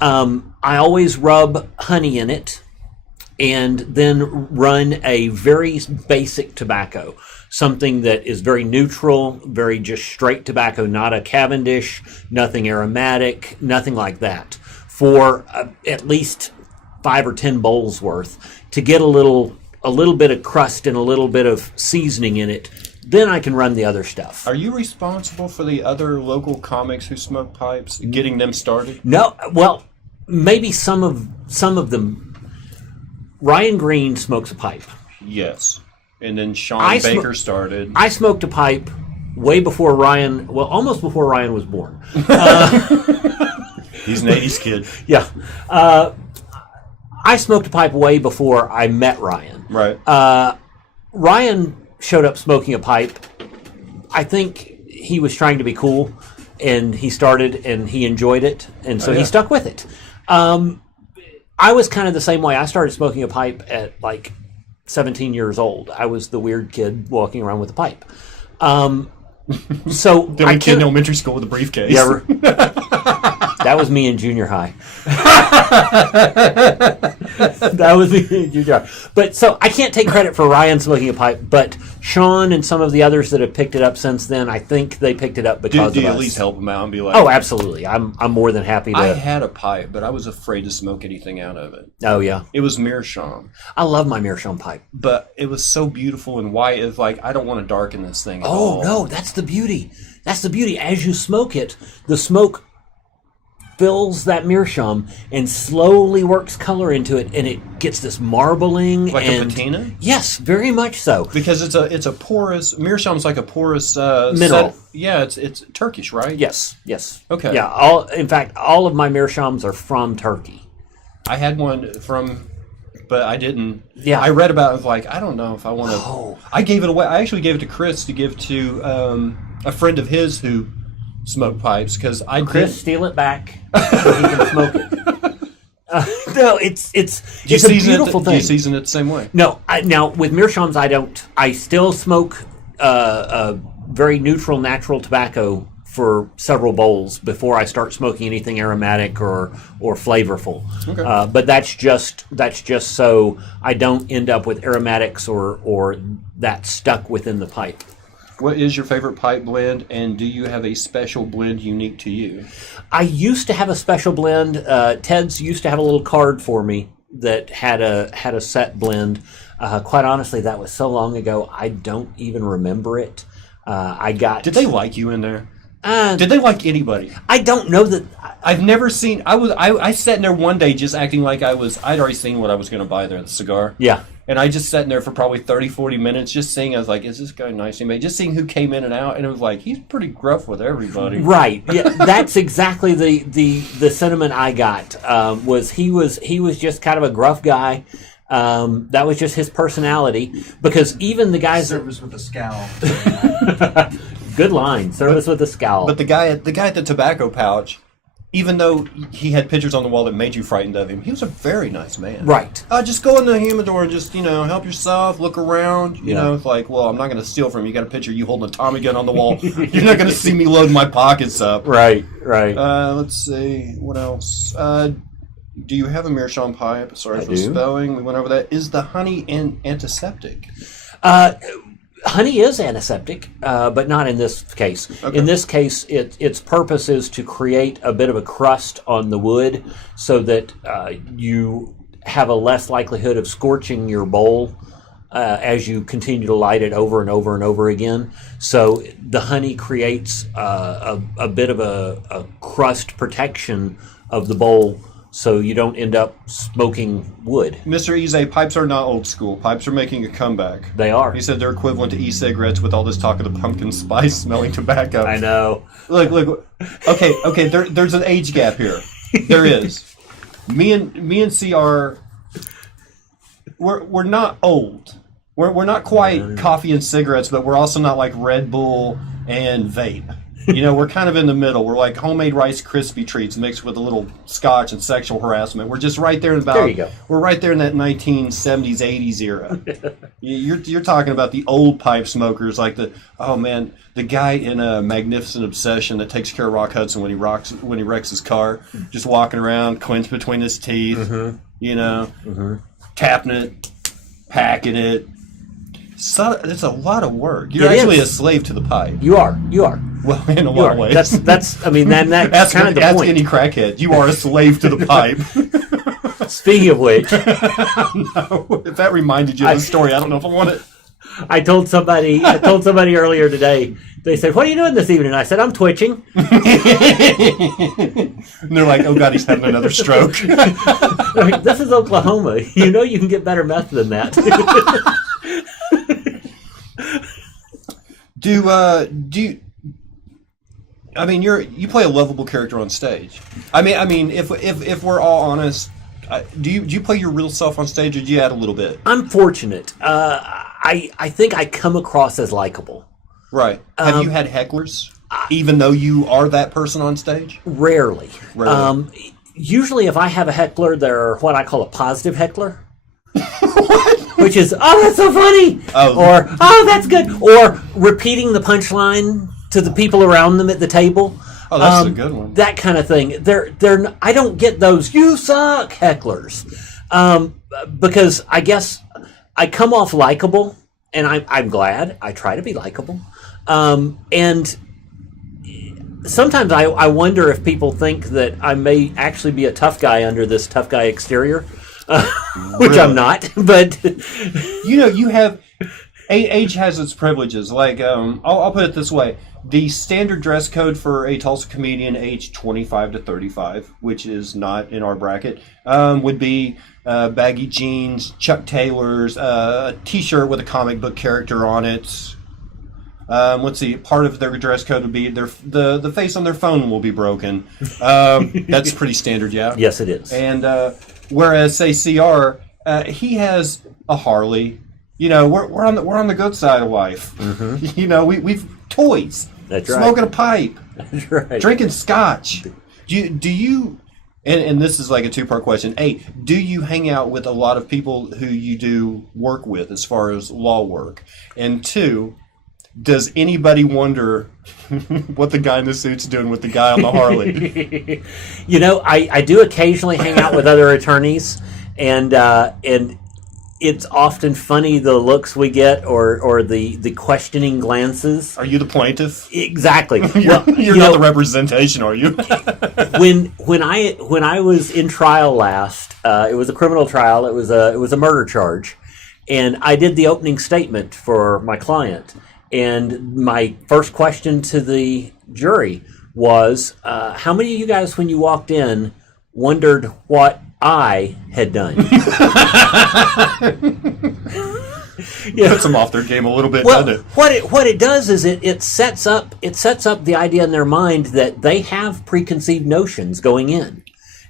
I always rub honey in it and then run a very basic tobacco, something that is very neutral, very just straight tobacco, not a Cavendish, nothing aromatic, nothing like that, for at least 5 or 10 bowls worth to get a little bit of crust and a little bit of seasoning in it. Then I can run the other stuff. Are you responsible for the other local comics who smoke pipes, getting them started? No, well, maybe some of them. Ryan Green smokes a pipe. Yes. And then Sean Baker started. I smoked a pipe way before Ryan, well, almost before Ryan was born. He's an 80s kid. Yeah. I smoked a pipe way before I met Ryan. Right. Ryan showed up smoking a pipe. I think he was trying to be cool, and he started, and he enjoyed it, and so he stuck with it. I was kind of the same way. I started smoking a pipe at like 17 years old. I was the weird kid walking around with a pipe. So the only kid in elementary school with a briefcase. Yeah, That was me in junior high. That was me in junior high. But so I can't take credit for Ryan smoking a pipe, but Sean and some of the others that have picked it up since then, I think they picked it up because do you of at us. least help them out and be like, Oh, absolutely. I'm more than happy to. I had a pipe, but I was afraid to smoke anything out of it. Oh, yeah. It was Meerschaum, I love my Meerschaum pipe. but it was so beautiful and white. It's like, I don't want to darken this thing at Oh, all. no, that's the beauty. That's the beauty. As you smoke it, the smoke fills that Meerschaum and slowly works color into it, and it gets this marbling. Like and, a patina? Yes, very much so. Because it's a porous, Meerschaum's like a porous... Mineral. Yeah, it's Turkish, right? Yes. Okay. Yeah, in fact, all of my Meerschaums are from Turkey. I had one from... But I didn't... Yeah. I read about it, I was like, I don't know if I want to... Oh. I gave it away. I actually gave it to Chris to give to a friend of his who smoked pipes, because I Chris, did... steal it back so he can smoke it. No, it's a beautiful thing. Do you season it the same way? No, now with Meerschaums, I don't. I still smoke a very neutral, natural tobacco for several bowls before I start smoking anything aromatic or flavorful. Okay. But that's just so I don't end up with aromatics or that stuck within the pipe. What is your favorite pipe blend, and do you have a special blend unique to you? I used to have a special blend. Ted's used to have a little card for me that had a set blend. Quite honestly, that was so long ago, I don't even remember it. Did they like you in there? Did they like anybody? I don't know that. I've never seen. I sat in there one day just acting like I'd already seen what I was going to buy there, the cigar. Yeah. And I just sat in there for probably 30, 40 minutes just seeing. I was like, is this guy nice? Just seeing who came in and out. And it was like, he's pretty gruff with everybody. Right. Yeah, that's exactly the sentiment I got. Was he was just kind of a gruff guy. That was just his personality. Because even the guys... Service with a scowl. Good line. Service with a scowl. But the guy at the tobacco pouch, even though he had pictures on the wall that made you frightened of him, he was a very nice man. Right. Just go in the humidor and just, help yourself, look around. You know, it's like, well, I'm not going to steal from you. You got a picture of you holding a Tommy gun on the wall. You're not going to see me loading my pockets up. Right. Let's see. What else? Do you have a Meerschaum pipe? Sorry for spelling. We went over that. Is the honey antiseptic? Honey is antiseptic, but not in this case. Okay. In this case, its purpose is to create a bit of a crust on the wood so that you have a less likelihood of scorching your bowl as you continue to light it over and over and over again. So the honey creates a bit of a crust protection of the bowl, so you don't end up smoking wood. Mr. Ize, pipes are not old school. Pipes are making a comeback. They are. He said they're equivalent to e-cigarettes with all this talk of the pumpkin spice smelling tobacco. I know. Look. Okay. There's an age gap here. There is. Me and CR, we're not old. We're not quite coffee and cigarettes, but we're also not like Red Bull and vape. We're kind of in the middle. We're like homemade Rice Krispie treats mixed with a little scotch and sexual harassment. We're just right there in about. There you go. We're right there in that 1970s, 80s era. You're talking about the old pipe smokers, like the guy in a Magnificent Obsession that takes care of Rock Hudson when he wrecks his car, just walking around, quince between his teeth, tapping it, packing it. So it's a lot of work. You're actually a slave to the pipe. You are. Well, in a lot of ways. That's that's kind of the ask point. any crackhead. You are a slave to the pipe. Speaking of which, No, if that reminded you of the story, I don't know if I want it. I told somebody earlier today. They said, "What are you doing this evening?" I said, "I'm twitching." And they're like, "Oh God, he's having another stroke." Like, this is Oklahoma. You can get better meth than that. Do you? I mean, you play a lovable character on stage. I mean, if we're all honest, do you play your real self on stage, or do you add a little bit? I'm fortunate. I think I come across as likable. Right. Have you had hecklers, even though you are that person on stage? Rarely. Usually, if I have a heckler, they're what I call a positive heckler. Which is, oh, that's so funny, or oh, that's good, or repeating the punchline to the people around them at the table. Oh, that's a good one. That kind of thing. I don't get those "you suck" hecklers, because I guess I come off likable, and I'm glad. I try to be likable, and sometimes I wonder if people think that I may actually be a tough guy under this tough guy exterior, which I'm not. But you have age has its privileges. Like I'll put it this way: the standard dress code for a Tulsa comedian aged 25 to 35, which is not in our bracket, would be baggy jeans, Chuck Taylors, a T-shirt with a comic book character on it. Let's see. Part of their dress code would be the face on their phone will be broken. That's pretty standard, yeah. Yes, it is. And whereas, say CR, he has a Harley. We're on the good side of life. Mm-hmm. We've toys. That's right. Smoking a pipe. That's right. Drinking scotch. Do you? And this is like a two-part question. A, do you hang out with a lot of people who you do work with as far as law work? And two, does anybody wonder what the guy in the suit's doing with the guy on the Harley? I do occasionally hang out with other attorneys, and it's often funny the looks we get or the questioning glances. Are you the plaintiff? Exactly. You're not the representation, are you? when I was in trial last, it was a criminal trial. It was a murder charge, and I did the opening statement for my client. And my first question to the jury was, how many of you guys, when you walked in, wondered what I had done? Puts them off their game a little bit, doesn't it? What it does is it sets up the idea in their mind that they have preconceived notions going in.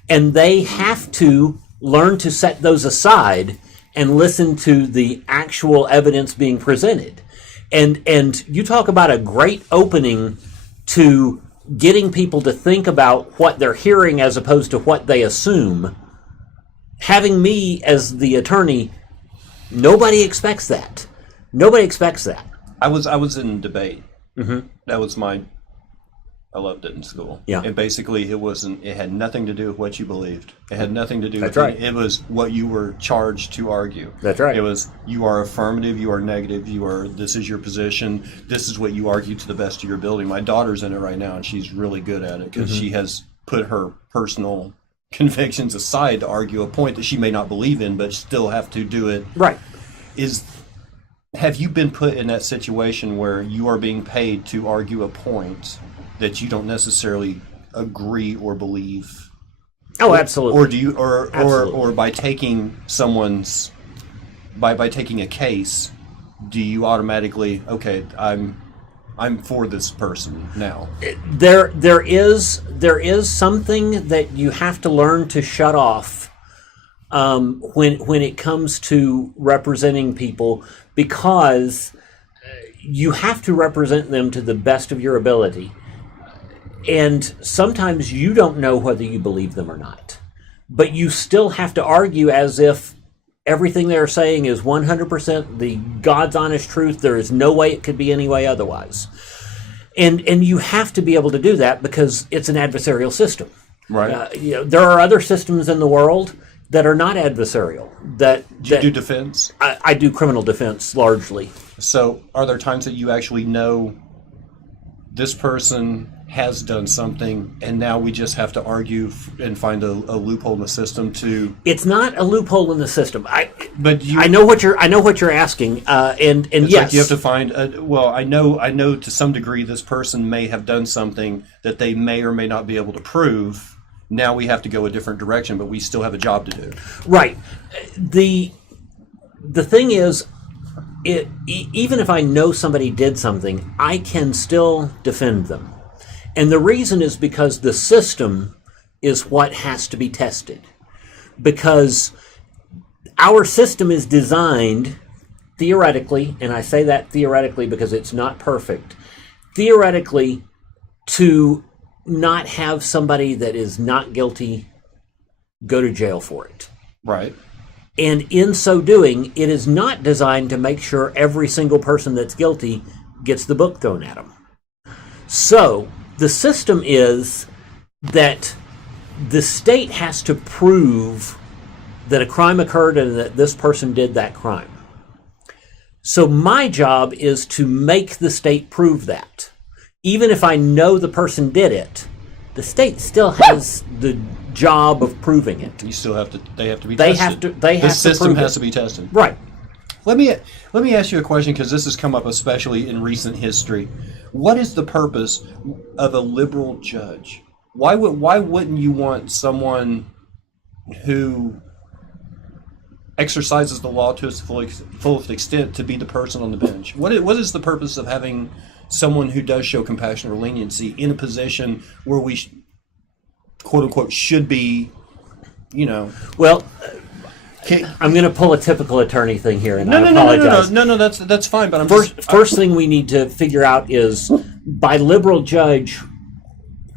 And they have to learn to set those aside and listen to the actual evidence being presented. And you talk about a great opening to getting people to think about what they're hearing as opposed to what they assume. Having me as the attorney, nobody expects that. Nobody expects that. I was in debate. Mm-hmm. That was I loved it in school. Yeah. And basically it had nothing to do with what you believed. It had nothing to do with That's right. It was what you were charged to argue. That's right. It was you are affirmative, you are negative, this is your position, this is what you argue to the best of your ability. My daughter's in it right now and she's really good at it because she has put her personal convictions aside to argue a point that she may not believe in but still have to do it. Right. Have you been put in that situation where you are being paid to argue a point that you don't necessarily agree or believe? Oh, absolutely. Or do you, or by taking by taking a case, do you automatically, okay, I'm for this person now? There is something that you have to learn to shut off when it comes to representing people, because you have to represent them to the best of your ability. And sometimes you don't know whether you believe them or not. But you still have to argue as if everything they're saying is 100% the God's honest truth. There is no way it could be any way otherwise. And you have to be able to do that because it's an adversarial system. Right. There are other systems in the world that are not adversarial. Do you do defense? I do criminal defense largely. So are there times that you actually know this person has done something, and now we just have to argue and find a loophole in the system to? It's not a loophole in the system. I I know what you're asking, and it's yes, like you have to find. I know to some degree this person may have done something that they may or may not be able to prove. Now we have to go a different direction, but we still have a job to do. Right. The thing is, even if I know somebody did something, I can still defend them. And the reason is because the system is what has to be tested. Because our system is designed, theoretically, and I say that theoretically because it's not perfect, theoretically to not have somebody that is not guilty go to jail for it. Right. And in so doing, it is not designed to make sure every single person that's guilty gets the book thrown at them. So The system is that the state has to prove that a crime occurred and that this person did that crime. So my job is to make the state prove that. Even if I know the person did it, the state still has the job of proving it. You still have to. They have to be They tested. have to. They have the system to prove has it. to be tested. Right. Let me ask you a question, because this has come up especially in recent history. What is the purpose of a liberal judge? Why wouldn't you want someone who exercises the law to its fullest extent to be the person on the bench? What is the purpose of having someone who does show compassion or leniency in a position where we, quote unquote, should be, Well, I'm going to pull a typical attorney thing here, and I apologize. No, that's fine. But First thing we need to figure out is, by liberal judge,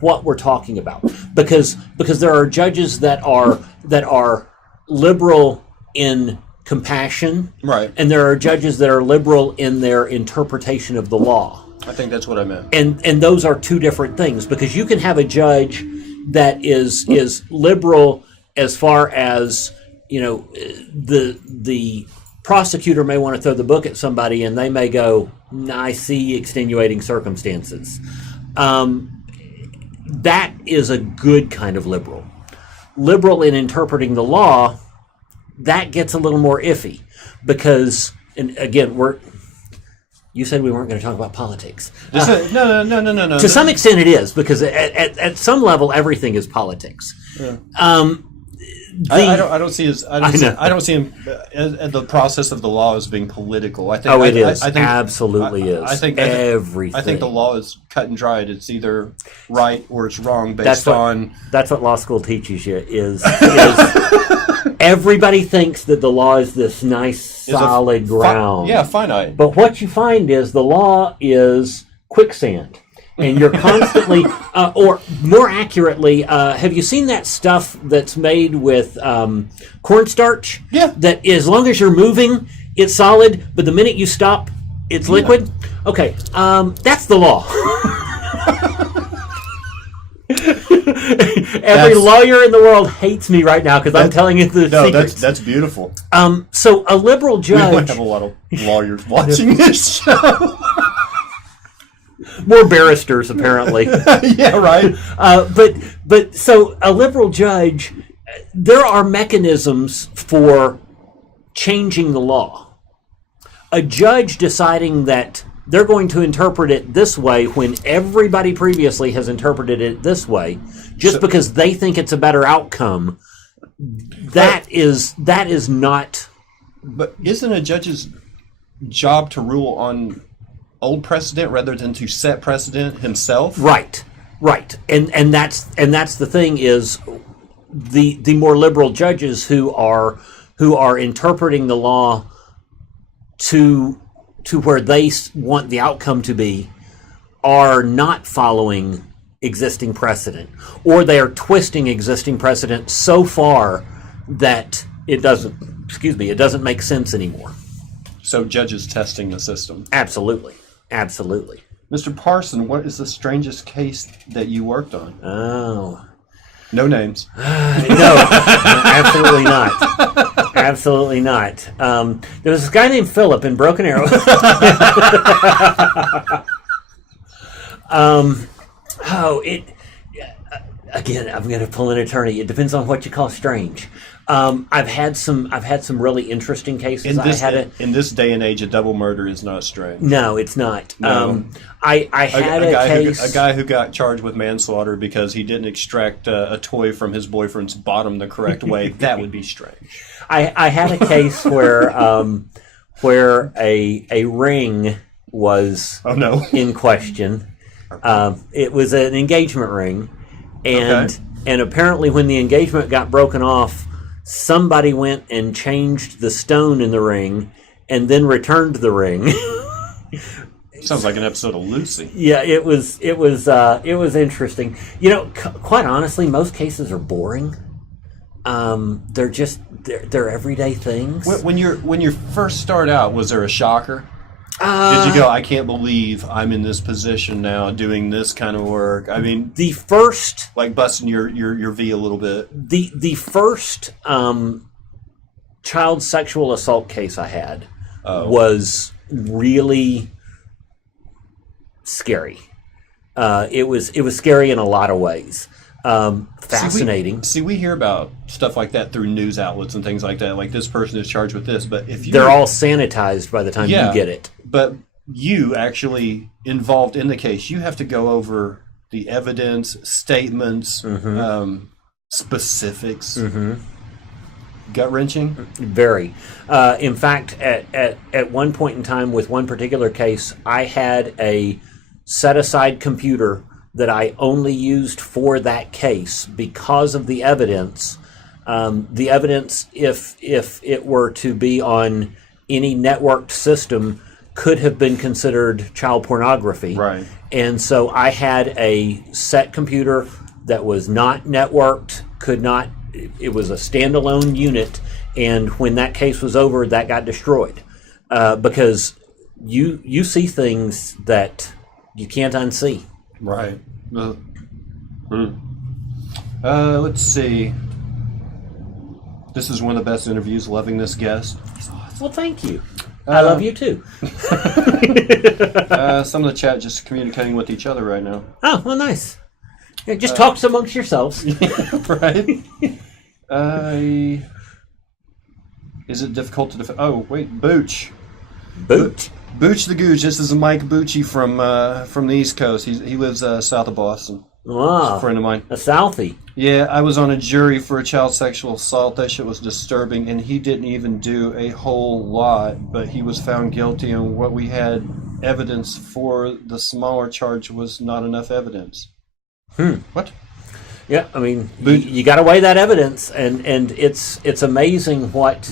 what we're talking about, because there are judges that are liberal in compassion, right, and there are judges that are liberal in their interpretation of the law. I think that's what I meant. And those are two different things, because you can have a judge that is liberal as far as, the prosecutor may want to throw the book at somebody and they may go, I see extenuating circumstances. That is a good kind of liberal. Liberal in interpreting the law, that gets a little more iffy, because, and again, you said we weren't going to talk about politics. No. To some extent it is, because at some level everything is politics. Yeah. I don't see the process of the law as being political. I think it is. I think, absolutely is. I think everything. I think the law is cut and dried. It's either right or it's wrong based on. That's what law school teaches you. Is everybody thinks that the law is this nice solid ground. Finite. But what you find is the law is quicksand. And you're constantly, or more accurately, have you seen that stuff that's made with cornstarch? Yeah. That as long as you're moving, it's solid, but the minute you stop, it's liquid? Okay, that's the law. Every lawyer in the world hates me right now because I'm telling you the secrets. That's beautiful. So a liberal judge... We might have a lot of lawyers watching this show. More barristers, apparently. Yeah, right. But so a liberal judge, there are mechanisms for changing the law. A judge deciding that they're going to interpret it this way when everybody previously has interpreted it this way, just because they think it's a better outcome, that is not... But isn't a judge's job to rule on old precedent rather than to set precedent himself? Right. And that's the thing, is the more liberal judges who are interpreting the law to where they want the outcome to be are not following existing precedent, or they are twisting existing precedent so far that it doesn't make sense anymore. So judges testing the system. Absolutely. Mr. Parson, what is the strangest case that you worked on? Oh. No names. No, absolutely not. Absolutely not. There was this guy named Philip in Broken Arrow. Again, I'm going to pull an attorney. It depends on what you call strange. I've had some really interesting cases. In this day and age, a double murder is not strange. No, it's not. No. I had a case. A guy who got charged with manslaughter because he didn't extract a toy from his boyfriend's bottom the correct way. That would be strange. I had a case where a ring was in question. It was an engagement ring, and apparently when the engagement got broken off, somebody went and changed the stone in the ring and then returned the ring. Sounds like an episode of Lucy. Yeah, it was interesting. Quite honestly, most cases are boring. They're everyday things. When you first start out, was there a shocker? Did you go, I can't believe I'm in this position now doing this kind of work? I mean, the first, like busting your V a little bit. the first child sexual assault case I had was really scary. It was scary in a lot of ways. Fascinating. See, we hear about stuff like that through news outlets and things like that. Like, this person is charged with this, but if they're all sanitized by the time you get it. But you actually involved in the case, you have to go over the evidence, statements, specifics. Gut wrenching. Very. In fact, at one point in time with one particular case, I had a set aside computer that I only used for that case because of the evidence. The evidence, if it were to be on any networked system, could have been considered child pornography. Right. And so I had a set computer that was not networked, it was a standalone unit, and when that case was over, that got destroyed. Because you see things that you can't unsee. Right. Let's see. This is one of the best interviews. Loving this guest. Well, thank you. I love you too. Some of the chat just communicating with each other right now. Oh, well, nice. Yeah, just talk amongst yourselves. Right. Is it difficult to oh, wait, Booch. Booch? Booch the Gooch. This is Mike Bucci from the East Coast. He lives south of Boston. Wow. A friend of mine. A Southie. Yeah, I was on a jury for a child sexual assault. That shit was disturbing, and he didn't even do a whole lot, but he was found guilty, and what we had evidence for the smaller charge was not enough evidence. What? Yeah, I mean, you got to weigh that evidence, and it's amazing what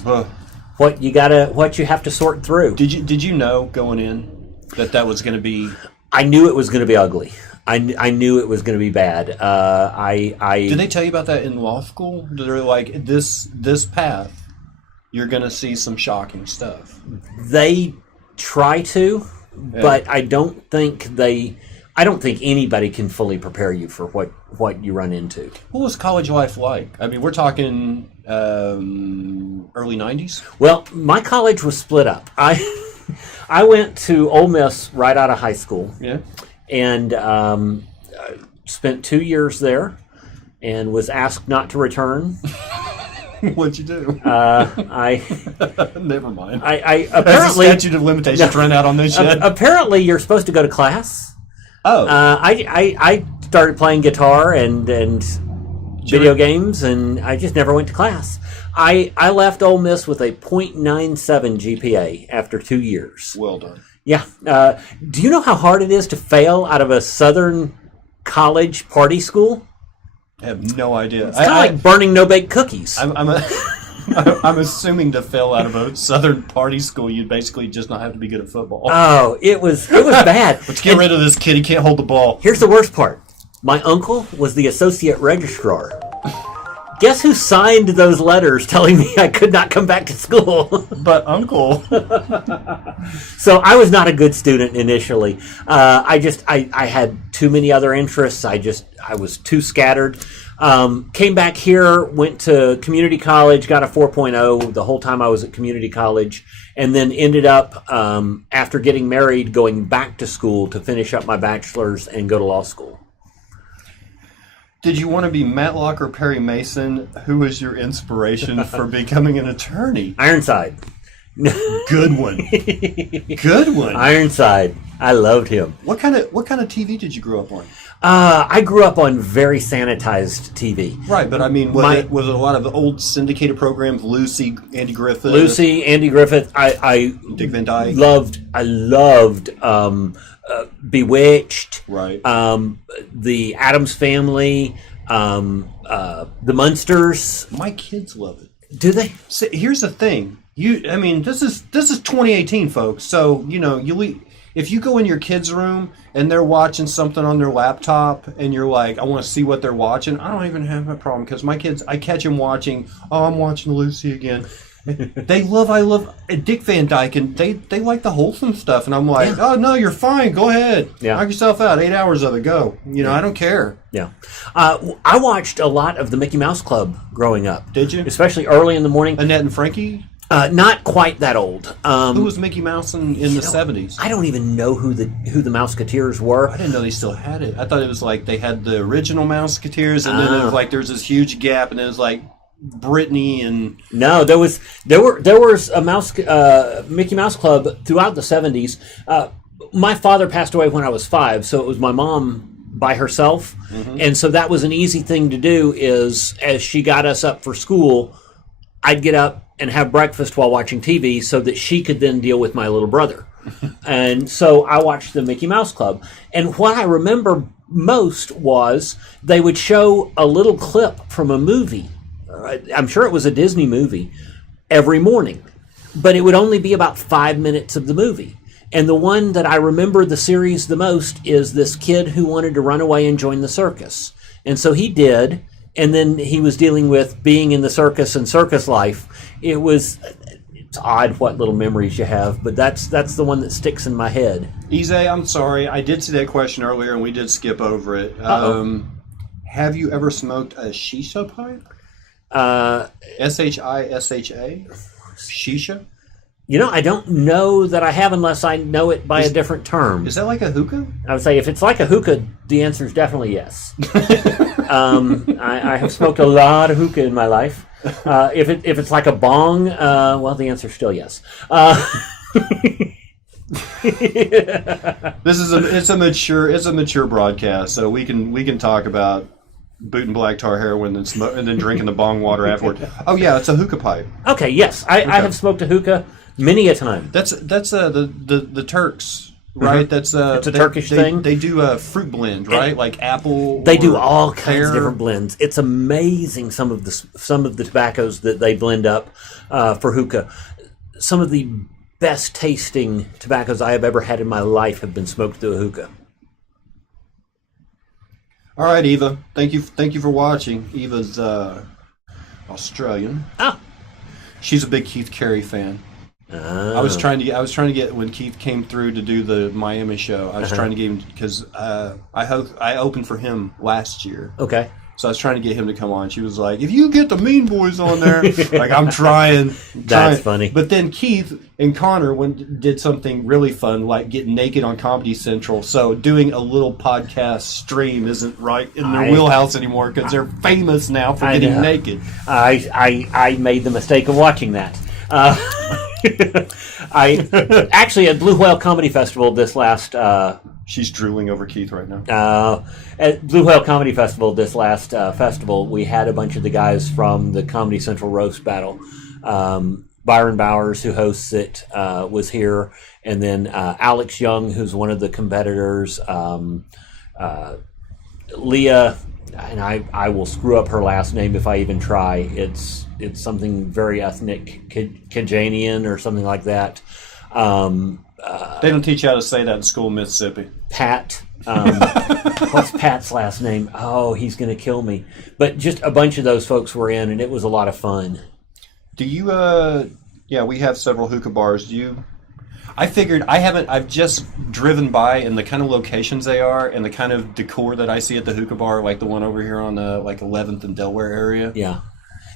you have to sort through. Did you know going in that was going to be? I knew it was going to be ugly. I knew it was going to be bad. Did they tell you about that in law school? They're like, this path, you're going to see some shocking stuff. They try to, but I don't think anybody can fully prepare you for what you run into. What was college life like? I mean, we're talking early 90s? Well, my college was split up. I went to Ole Miss right out of high school. Yeah. And spent 2 years there and was asked not to return. What'd you do? I Never mind. I apparently Has the statute of limitations run out on this shit? Apparently, you're supposed to go to class. Oh. I started playing guitar and video games, and I just never went to class. I left Ole Miss with a .97 GPA after 2 years. Well done. Yeah. Do you know how hard it is to fail out of a Southern college party school? I have no idea. It's kind of like burning no-bake cookies. I'm assuming to fail out of a Southern party school, you'd basically just not have to be good at football. Oh, it was bad. Let's get rid of this kid. He can't hold the ball. Here's the worst part. My uncle was the associate registrar. Guess who signed those letters telling me I could not come back to school? But uncle. So I was not a good student initially. I had too many other interests. I was too scattered. Came back here, went to community college, got a 4.0 the whole time I was at community college, and then ended up, after getting married, going back to school to finish up my bachelor's and go to law school. Did you want to be Matlock or Perry Mason? Who was your inspiration for becoming an attorney? Ironside. Good one. Good one. Ironside. I loved him. What kind of TV did you grow up on? I grew up on very sanitized TV. Right, but I mean, was it a lot of the old syndicated programs? Lucy, Andy Griffith. I Dick Van Dyke. I loved Bewitched. Right. The Addams Family. The Munsters. My kids love it. Do they? So here's the thing. This is 2018, folks. So if you go in your kids' room and they're watching something on their laptop and you're like, I want to see what they're watching, I don't even have that problem because my kids, I catch them watching, I'm watching Lucy again. I love Dick Van Dyke, and they like the wholesome stuff, and I'm like, oh no, you're fine. Go ahead, knock yourself out. 8 hours of it, go. I don't care. Yeah, I watched a lot of the Mickey Mouse Club growing up. Did you? Especially early in the morning. Annette and Frankie. Not quite that old. Who was Mickey Mouse in the 70s? I don't even know who the Mouseketeers were. I didn't know they still had it. I thought it was like they had the original Mouseketeers, and then it was like there's this huge gap, and it was like Brittany and no, there was a Mickey Mouse Club throughout the 70s. My father passed away when I was 5, so it was my mom by herself, and so that was an easy thing to do. Is as she got us up for school, I'd get up and have breakfast while watching TV so that she could then deal with my little brother. And so I watched the Mickey Mouse Club. And what I remember most was they would show a little clip from a movie. I'm sure it was a Disney movie every morning. But it would only be about 5 minutes of the movie. And the one that I remember the series the most is this kid who wanted to run away and join the circus. And so he did. And then he was dealing with being in the circus and circus life. It's odd what little memories you have, but that's the one that sticks in my head. Izzy, I'm sorry. I did see that question earlier, and we did skip over it. Have you ever smoked a shisha pipe? S-H-I-S-H-A? Shisha? I don't know that I have unless I know it by a different term. Is that like a hookah? I would say if it's like a hookah, the answer is definitely yes. I have smoked a lot of hookah in my life. If it's like a bong, well, the answer is still yes. It's a mature broadcast, so we can talk about booting black tar heroin and then drinking the bong water afterward. Oh yeah, it's a hookah pipe. Okay, yes, I have smoked a hookah many a time. That's the Turks. Right, it's a Turkish thing. They do a fruit blend, right? Like apple. They do all kinds of different blends. It's amazing some of the tobaccos that they blend up for hookah. Some of the best tasting tobaccos I have ever had in my life have been smoked through a hookah. All right, Eva. Thank you for watching. Eva's Australian. She's a big Keith Carey fan. I was trying to get when Keith came through to do the Miami show. I was trying to get him because I opened for him last year. Okay. So I was trying to get him to come on. She was like, "If you get the Mean Boys on there," like I'm trying. That's funny. But then Keith and Connor did something really fun, like getting naked on Comedy Central. So doing a little podcast stream isn't right in their wheelhouse anymore because they're famous now for getting naked. I made the mistake of watching that. I actually at Blue Whale Comedy Festival this last. She's drooling over Keith right now. At Blue Whale Comedy Festival this last festival, we had a bunch of the guys from the Comedy Central Roast Battle. Byron Bowers, who hosts it, was here, and then Alex Young, who's one of the competitors. Leah, and I will screw up her last name if I even try. It's something very ethnic, Kajanian or something like that. They don't teach you how to say that in school in Mississippi. Pat. What's Pat's last name? Oh, he's going to kill me. But just a bunch of those folks were in, and it was a lot of fun. Do you, yeah, we have several hookah bars. Do you, I figured I've just driven by and the kind of locations they are and the kind of decor that I see at the hookah bar, like the one over here on like 11th and Delaware area. Yeah.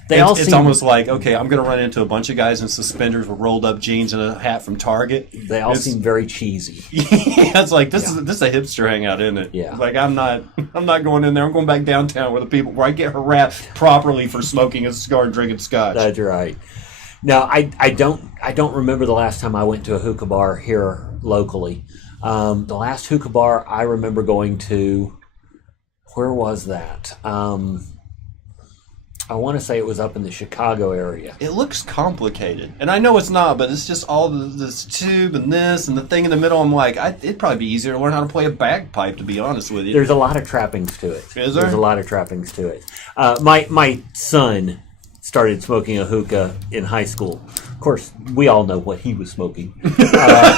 It's almost like, okay, I'm going to run into a bunch of guys in suspenders with rolled up jeans and a hat from Target. They all seem very cheesy. Yeah, it's like this is a hipster hangout, isn't it? Yeah. Like I'm not going in there. I'm going back downtown where the people where I get harassed properly for smoking a cigar and drinking scotch. That's right. Now I don't remember the last time I went to a hookah bar here locally. The last hookah bar I remember going to, where was that? I want to say it was up in the Chicago area. It looks complicated, and I know it's not, but it's just all this tube and this and the thing in the middle. I'm like, it'd probably be easier to learn how to play a bagpipe, to be honest with you. There's a lot of trappings to it. Is there? There's a lot of trappings to it. My son started smoking a hookah in high school. Of course, we all know what he was smoking. But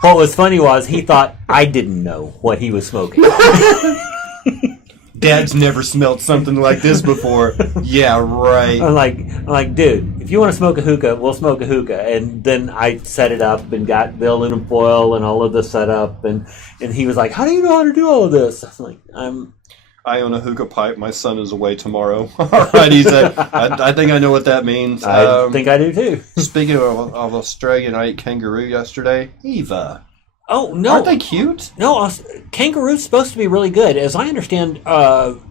what was funny was he thought I didn't know what he was smoking. Dad's never smelled something like this before. Yeah, right. I'm like, dude, if you want to smoke a hookah, we'll smoke a hookah. And then I set it up and got the aluminum foil and all of the setup. And he was like, how do you know how to do all of this? I'm like, I own a hookah pipe. My son is away tomorrow. All right, he said, I think I know what that means. I think I do too. Speaking of Australian, I ate kangaroo yesterday. Eva. Oh, no. Aren't they cute? No, kangaroo's supposed to be really good. As I understand,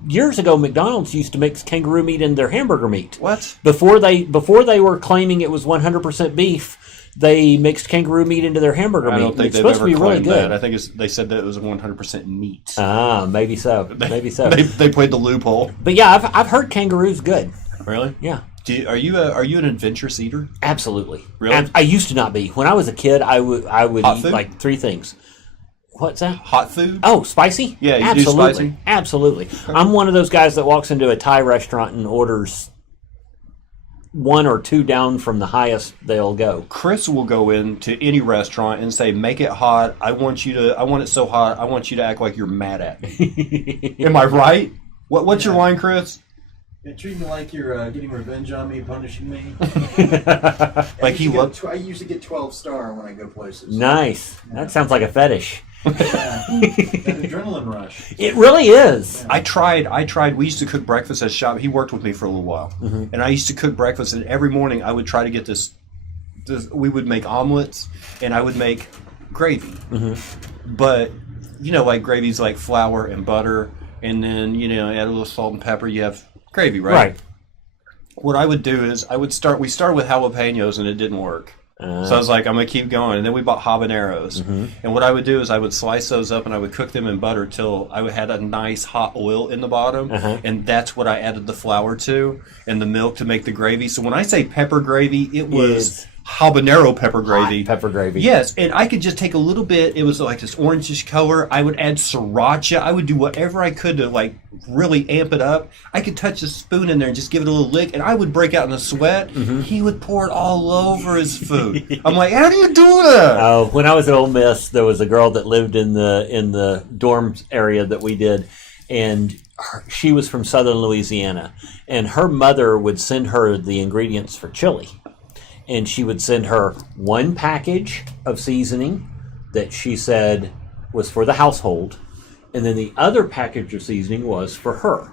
years ago, McDonald's used to mix kangaroo meat in their hamburger meat. What? Before they were claiming it was 100% beef, they mixed kangaroo meat into their hamburger meat. I don't think it's they've supposed ever to be really claimed good. that. I think they said that it was 100% meat. Ah, maybe so. Maybe so. They played the loophole. But yeah, I've heard kangaroo's good. Really? Yeah. Are you an adventurous eater? Absolutely. Really? I used to not be. When I was a kid, I would Hot eat food? like 3 things. What's that? Hot food? Oh, spicy? Yeah, you absolutely. do spicy? Absolutely. I'm one of those guys that walks into a Thai restaurant and orders 1 or 2 down from the highest they'll go. Chris will go into any restaurant and say, "Make it hot. I want it so hot. I want you to act like you're mad at me." Am I right? What's your line, Chris? Yeah, treat me like you're getting revenge on me, punishing me. Like he loves. I usually get 12-star when I go places. Nice. That sounds like a fetish. Yeah. That adrenaline rush. It really is. I tried. We used to cook breakfast at shop. He worked with me for a little while, and I used to cook breakfast. And every morning, I would try to get this. We would make omelets, and I would make gravy. But like gravy's like flour and butter, and then add a little salt and pepper. You have gravy, right? Right. What I would do is we started with jalapenos, and it didn't work. So I was like, I'm going to keep going. And then we bought habaneros. And what I would do is I would slice those up and I would cook them in butter till I had a nice hot oil in the bottom. And that's what I added the flour to and the milk to make the gravy. So when I say pepper gravy, it was habanero pepper gravy. Hot pepper gravy. Yes, and I could just take a little bit. It was like this orangish color. I would add sriracha. I would do whatever I could to like really amp it up. I could touch a spoon in there and just give it a little lick, and I would break out in a sweat. He would pour it all over his food. I'm like, how do you do that? When I was at Ole Miss, there was a girl that lived in the dorm area that we did, and she was from southern Louisiana, and her mother would send her the ingredients for chili. And she would send her 1 package of seasoning that she said was for the household, and then the other package of seasoning was for her.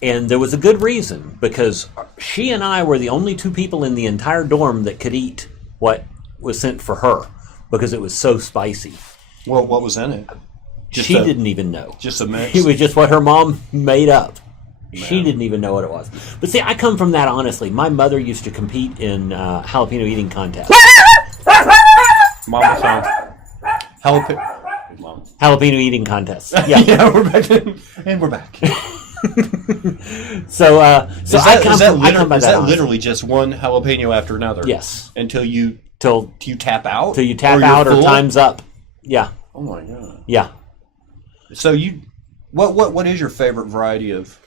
And there was a good reason, because she and I were the only 2 people in the entire dorm that could eat what was sent for her, because it was so spicy. Well, what was in it? She didn't even know. Just a mix? It was just what her mom made up. She didn't even know what it was. But see, I come from that honestly. My mother used to compete in jalapeno eating contests. Mama song. Jalapeno eating contests. Yeah. Yeah, we're back. And we're back. So I come is by that honestly. literally just one jalapeno after another? Yes. Until you tap out? Till you tap out or time's up. Yeah. Oh my god. Yeah. So what is your favorite variety of...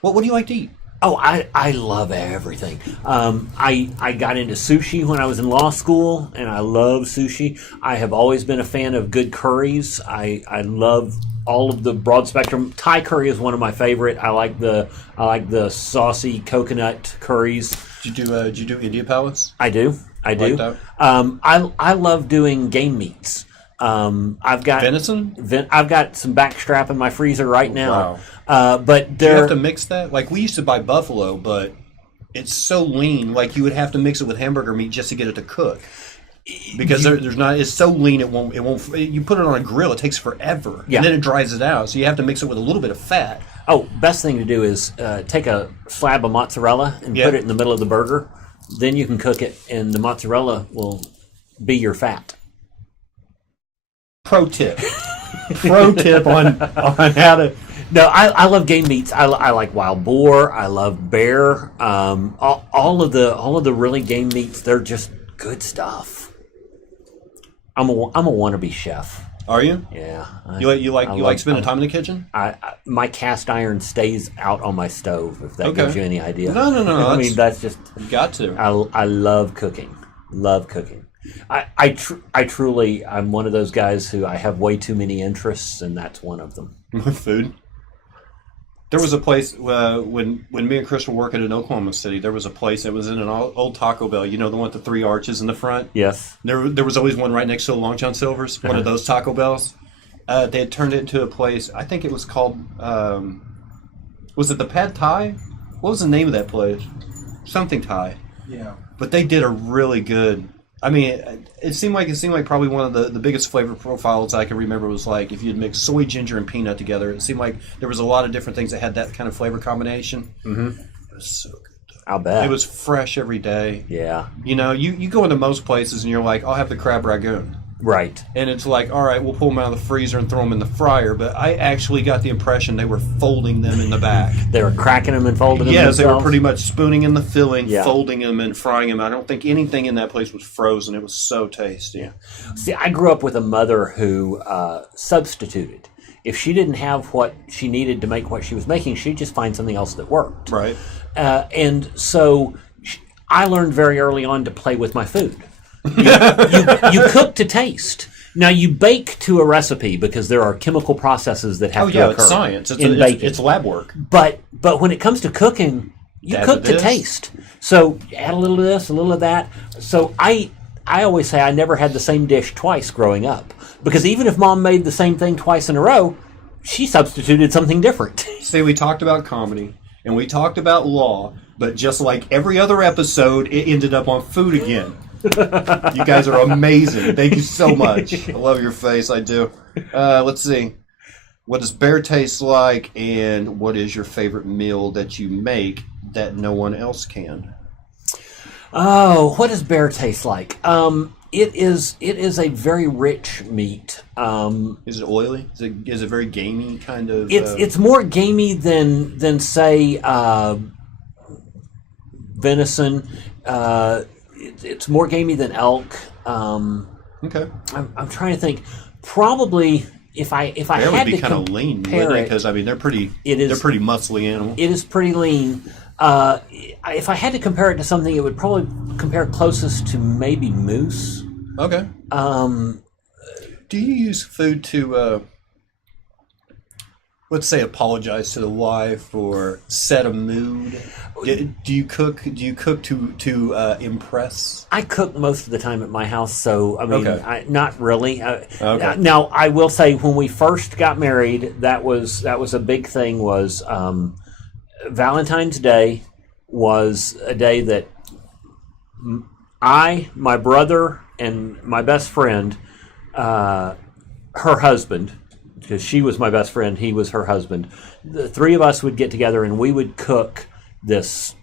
What do you like to eat? Oh, I love everything. I got into sushi when I was in law school, and I love sushi. I have always been a fan of good curries. I love all of the broad spectrum. Thai curry is one of my favorite. I like the saucy coconut curries. Did you do India Palace? I do. Like that? I love doing game meats. I've got venison. I've got some backstrap in my freezer right now. Wow. But do you have to mix that? Like we used to buy buffalo, but it's so lean. Like you would have to mix it with hamburger meat just to get it to cook. Because there's not. It's so lean. It won't. You put it on a grill. It takes forever. Yeah. And then it dries it out. So you have to mix it with a little bit of fat. Oh, best thing to do is take a slab of mozzarella and put it in the middle of the burger. Then you can cook it, and the mozzarella will be your fat. Pro tip. On how to... No, I love game meats. I like wild boar. I love bear. All of the really game meats. They're just good stuff. I'm a wannabe chef. Are you? Yeah. You like spending time in the kitchen? My cast iron stays out on my stove. If that gives you any idea. No. I mean, that's just. You got to. I love cooking. Love cooking. I truly, I'm one of those guys who I have way too many interests, and that's one of them. Food? There was a place when me and Chris were working in Oklahoma City. There was a place that was in an old Taco Bell. You know, the one with the 3 arches in the front. Yes. There was always one right next to the Long John Silver's. One of those Taco Bells. They had turned it into a place. I think it was called. Was it the Pad Thai? What was the name of that place? Something Thai. Yeah. But they did a really good. I mean, it seemed like probably one of the biggest flavor profiles I can remember was like if you'd mix soy, ginger, and peanut together. It seemed like there was a lot of different things that had that kind of flavor combination. Mm-hmm. It was so good. I'll bet. It was fresh every day. Yeah. You know, you go into most places and you're like, I'll have the crab ragoon. Right. And it's like, all right, we'll pull them out of the freezer and throw them in the fryer. But I actually got the impression they were folding them in the back. They were cracking them and folding them Yes, themselves? they were pretty much spooning in the filling, Yeah. folding them, and frying them. I don't think anything in that place was frozen. It was so tasty. Yeah. See, I grew up with a mother who substituted. If she didn't have what she needed to make what she was making, she'd just find something else that worked. Right. And so I learned very early on to play with my food. You cook to taste. Now you bake to a recipe because there are chemical processes that have to occur. It's science. It's lab work. But when it comes to cooking, you cook to taste. So add a little of this, a little of that. So I always say I never had the same dish twice growing up because even if Mom made the same thing twice in a row, she substituted something different. See, we talked about comedy and we talked about law, but just like every other episode, it ended up on food again. You guys are amazing. Thank you so much. I love your face. I do. Let's see. What does bear taste like, and what is your favorite meal that you make that no one else can? Oh, what does bear taste like? It is a very rich meat. Is it oily? Is it very gamey kind of? It's more gamey than say venison. It's more gamey than elk. Okay. I'm trying to think. Probably if I bear had would be to kind of lean, compare wouldn't it? it, Because I mean they're pretty muscly animals. it is pretty lean. If I had to compare it to something, it would probably compare closest to maybe moose. Okay. Do you use food to, let's say, apologize to the wife or set a mood? Do you cook? Do you cook to impress? I cook most of the time at my house, so I mean, Okay. not really. Okay. Now, I will say, when we first got married, that was a big thing. Was Valentine's Day was a day that my brother, and my best friend, her husband, because she was my best friend, he was her husband. The three of us would get together and we would cook this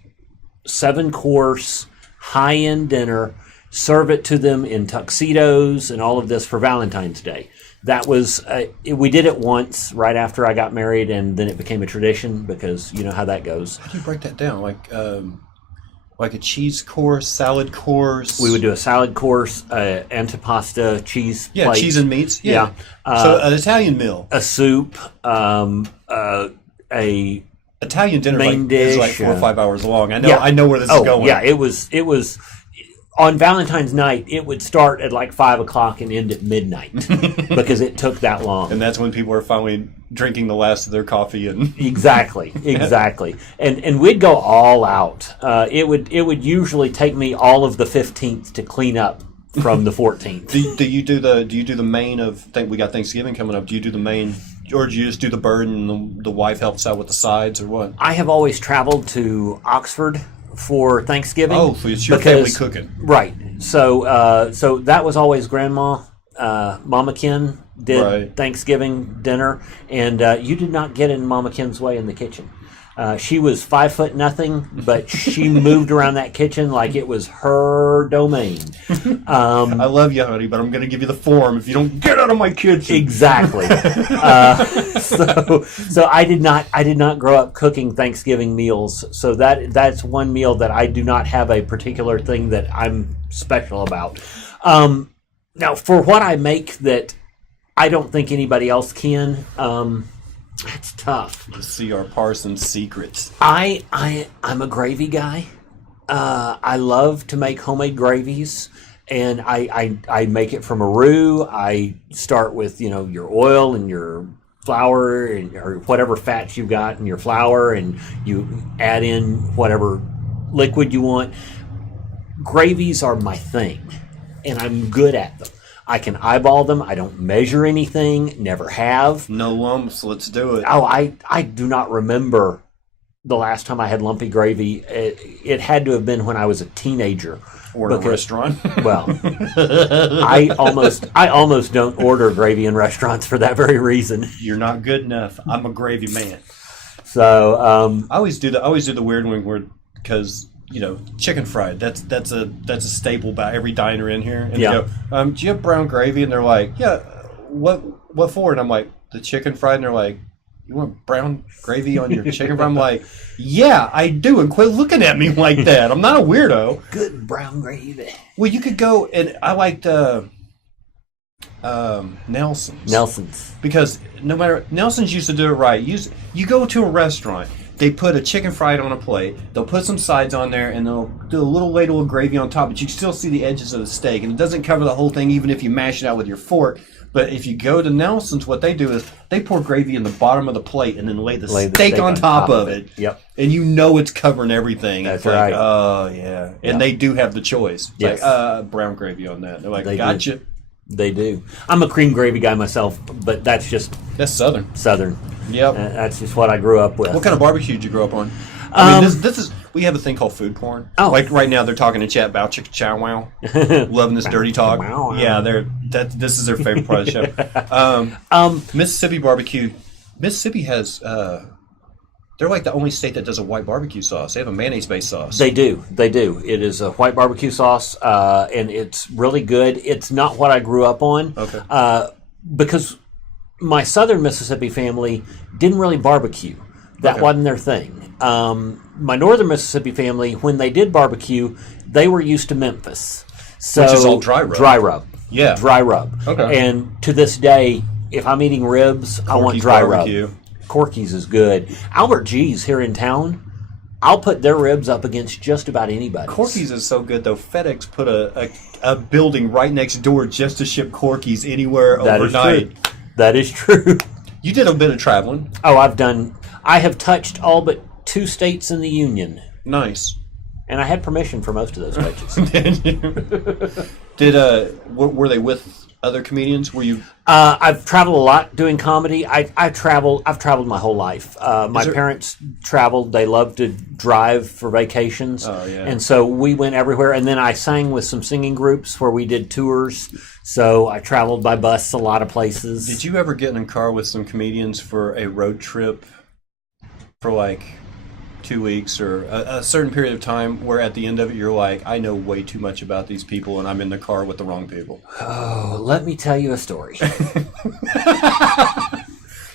7-course high-end dinner, serve it to them in tuxedos and all of this for Valentine's Day. That was we did it once right after I got married, and then it became a tradition because you know how that goes. How do you break that down? Like a cheese course, salad course. We would do a salad course, antipasta, cheese plate. Cheese and meats. Yeah. So an Italian meal. A soup, Italian dinner main is dish, like 4 or 5 hours long. I know. yeah. I know where this is going. Yeah, it was on Valentine's night. It would start at like 5 o'clock and end at midnight because it took that long. And that's when people are finally drinking the last of their coffee and Exactly. And we'd go all out. It would usually take me all of the 15th to clean up from the 14th. do you do the main of? We got Thanksgiving coming up. Do you do the main, or do you just do the bird and the wife helps out with the sides, or what? I have always traveled to Oxford for Thanksgiving. Oh, so it's your family cooking, right? So that was always Grandma, Mama Ken did Thanksgiving dinner, and you did not get in Mama Ken's way in the kitchen. She was 5'0", but she moved around that kitchen like it was her domain. I love you, honey, but I'm going to give you the form if you don't get out of my kitchen. Exactly. So I did not grow up cooking Thanksgiving meals. So that's one meal that I do not have a particular thing that I'm special about. Now, for what I make that I don't think anybody else can. That's tough. The CR Parsons secrets. I'm a gravy guy. I love to make homemade gravies, and I make it from a roux. I start with your oil and your flour or whatever fats you've got in your flour, and you add in whatever liquid you want. Gravies are my thing, and I'm good at them. I can eyeball them. I don't measure anything, never have. No lumps, let's do it. Oh, I do not remember the last time I had lumpy gravy. It had to have been when I was a teenager. Or in a restaurant. Well, I almost don't order gravy in restaurants for that very reason. You're not good enough. I'm a gravy man. So I always do the weird one where, because chicken fried. That's a staple by every diner in here. And yeah. They go, do you have brown gravy? And they're like, yeah. What for? And I'm like, the chicken fried. And they're like, you want brown gravy on your chicken fried? I'm like, yeah, I do. And quit looking at me like that. I'm not a weirdo. Good brown gravy. Well, you could go, and I liked Nelson's. Nelson's. Because no matter, Nelson's used to do it right. You go to a restaurant, they put a chicken fried on a plate, they'll put some sides on there, and they'll do a little ladle of gravy on top, but you can still see the edges of the steak, and it doesn't cover the whole thing even if you mash it out with your fork. But if you go to Nelson's, what they do is they pour gravy in the bottom of the plate and then lay the steak on top of it. Yep. And it's covering everything. That's it's right. Like, oh, yeah. And they do have the choice. It's yes. like, brown gravy on that. They're like, gotcha. They do. I'm a cream gravy guy myself, but that's just... That's Southern. Southern. Yep. That's just what I grew up with. What kind of barbecue did you grow up on? I mean, this is... We have a thing called food porn. Oh. Like right now, they're talking in chat about Chicka Chow Wow. Loving this dirty talk. Yeah, this is their favorite part of the show. Mississippi barbecue. Mississippi has... they're like the only state that does a white barbecue sauce. They have a mayonnaise-based sauce. They do. It is a white barbecue sauce, and it's really good. It's not what I grew up on. Okay. Because my southern Mississippi family didn't really barbecue. That wasn't their thing. My northern Mississippi family, when they did barbecue, they were used to Memphis. So, which is all dry rub. Dry rub. Yeah. Dry rub. Okay. And to this day, if I'm eating ribs, I want dry barbecue. Rub. Corky's is good. Albert G's here in town, I'll put their ribs up against just about anybody. Corky's is so good, though. FedEx put a building right next door just to ship Corky's anywhere overnight. That is true. You did a bit of traveling. Oh, I have touched all but 2 states in the Union. Nice. And I had permission for most of those touches. Were they with other comedians? Were you? I've traveled a lot doing comedy. I've traveled my whole life. My parents traveled. They loved to drive for vacations. Oh, yeah. And so we went everywhere. And then I sang with some singing groups where we did tours. So I traveled by bus a lot of places. Did you ever get in a car with some comedians for a road trip for like 2 weeks or a certain period of time where at the end of it you're like, I know way too much about these people and I'm in the car with the wrong people? Oh, let me tell you a story.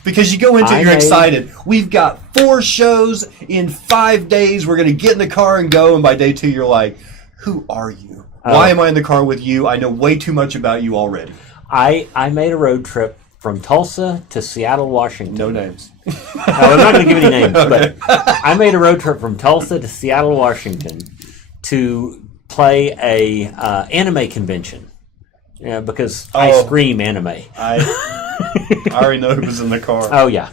Because you go into it, you're excited. We've got 4 shows in 5 days. We're going to get in the car and go. And by day 2, you're like, who are you? Why am I in the car with you? I know way too much about you already. I made a road trip from Tulsa to Seattle, Washington. No names. No, I'm not going to give any names, but I made a road trip from Tulsa to Seattle, Washington to play a anime convention. Yeah, because I scream anime. I already know who was in the car. Oh, yeah.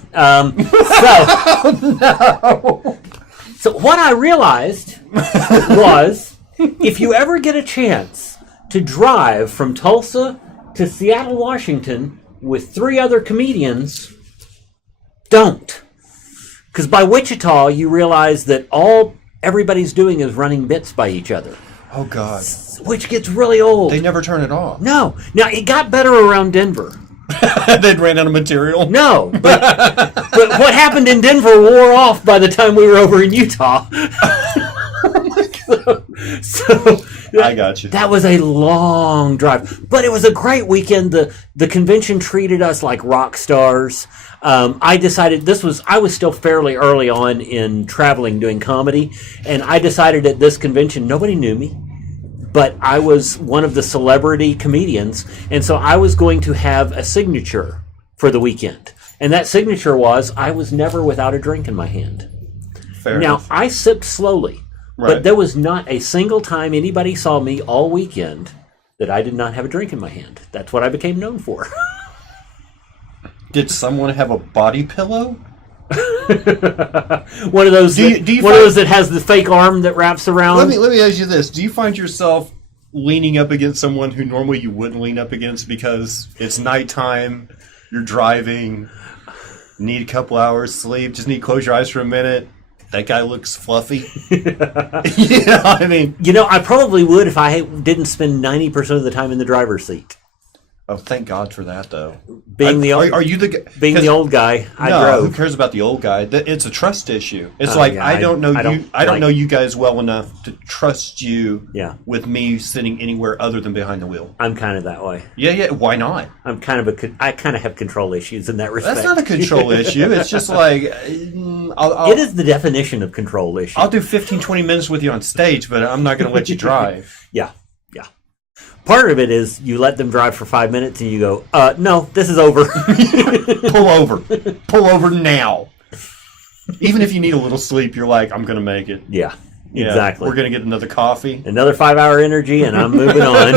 So what I realized was if you ever get a chance to drive from Tulsa to Seattle, Washington with 3 other comedians, don't. Because by Wichita, you realize that all everybody's doing is running bits by each other. Oh, God. Which gets really old. They never turn it off. No. Now, it got better around Denver. They'd ran out of material? No. But what happened in Denver wore off by the time we were over in Utah. Oh, my God. So I got you. That was a long drive. But it was a great weekend. The convention treated us like rock stars. I decided I was still fairly early on in traveling doing comedy, and I decided at this convention, nobody knew me, but I was one of the celebrity comedians, and so I was going to have a signature for the weekend. And that signature was, I was never without a drink in my hand. Fair now, enough. I sipped slowly, but there was not a single time anybody saw me all weekend that I did not have a drink in my hand. That's what I became known for. Did someone have a body pillow? One of those. Do you one of those that has the fake arm that wraps around. Let me ask you this: do you find yourself leaning up against someone who normally you wouldn't lean up against because it's nighttime, you're driving, need a couple hours sleep, just need to close your eyes for a minute? That guy looks fluffy. I mean, I probably would if I didn't spend 90% of the time in the driver's seat. oh, thank God for that, though. Being the are you the guy? Being the old guy, I no, drove. who cares about the old guy? It's a trust issue. It's Yeah, I don't know you. I don't like- know you guys well enough to trust you. Yeah. With me sitting anywhere other than behind the wheel. I'm kind of that way. Yeah. Why not? I kind of have control issues in that respect. That's not a control issue. It's just like it is the definition of control issue. I'll do 15, 20 minutes with you on stage, but I'm not going to let you drive. Yeah. Part of it is you let them drive for 5 minutes and you go, no, this is over. Pull over. Pull over now. Even if you need a little sleep, you're like, I'm going to make it. Yeah, exactly. We're going to get another coffee. Another 5-hour energy and I'm moving on.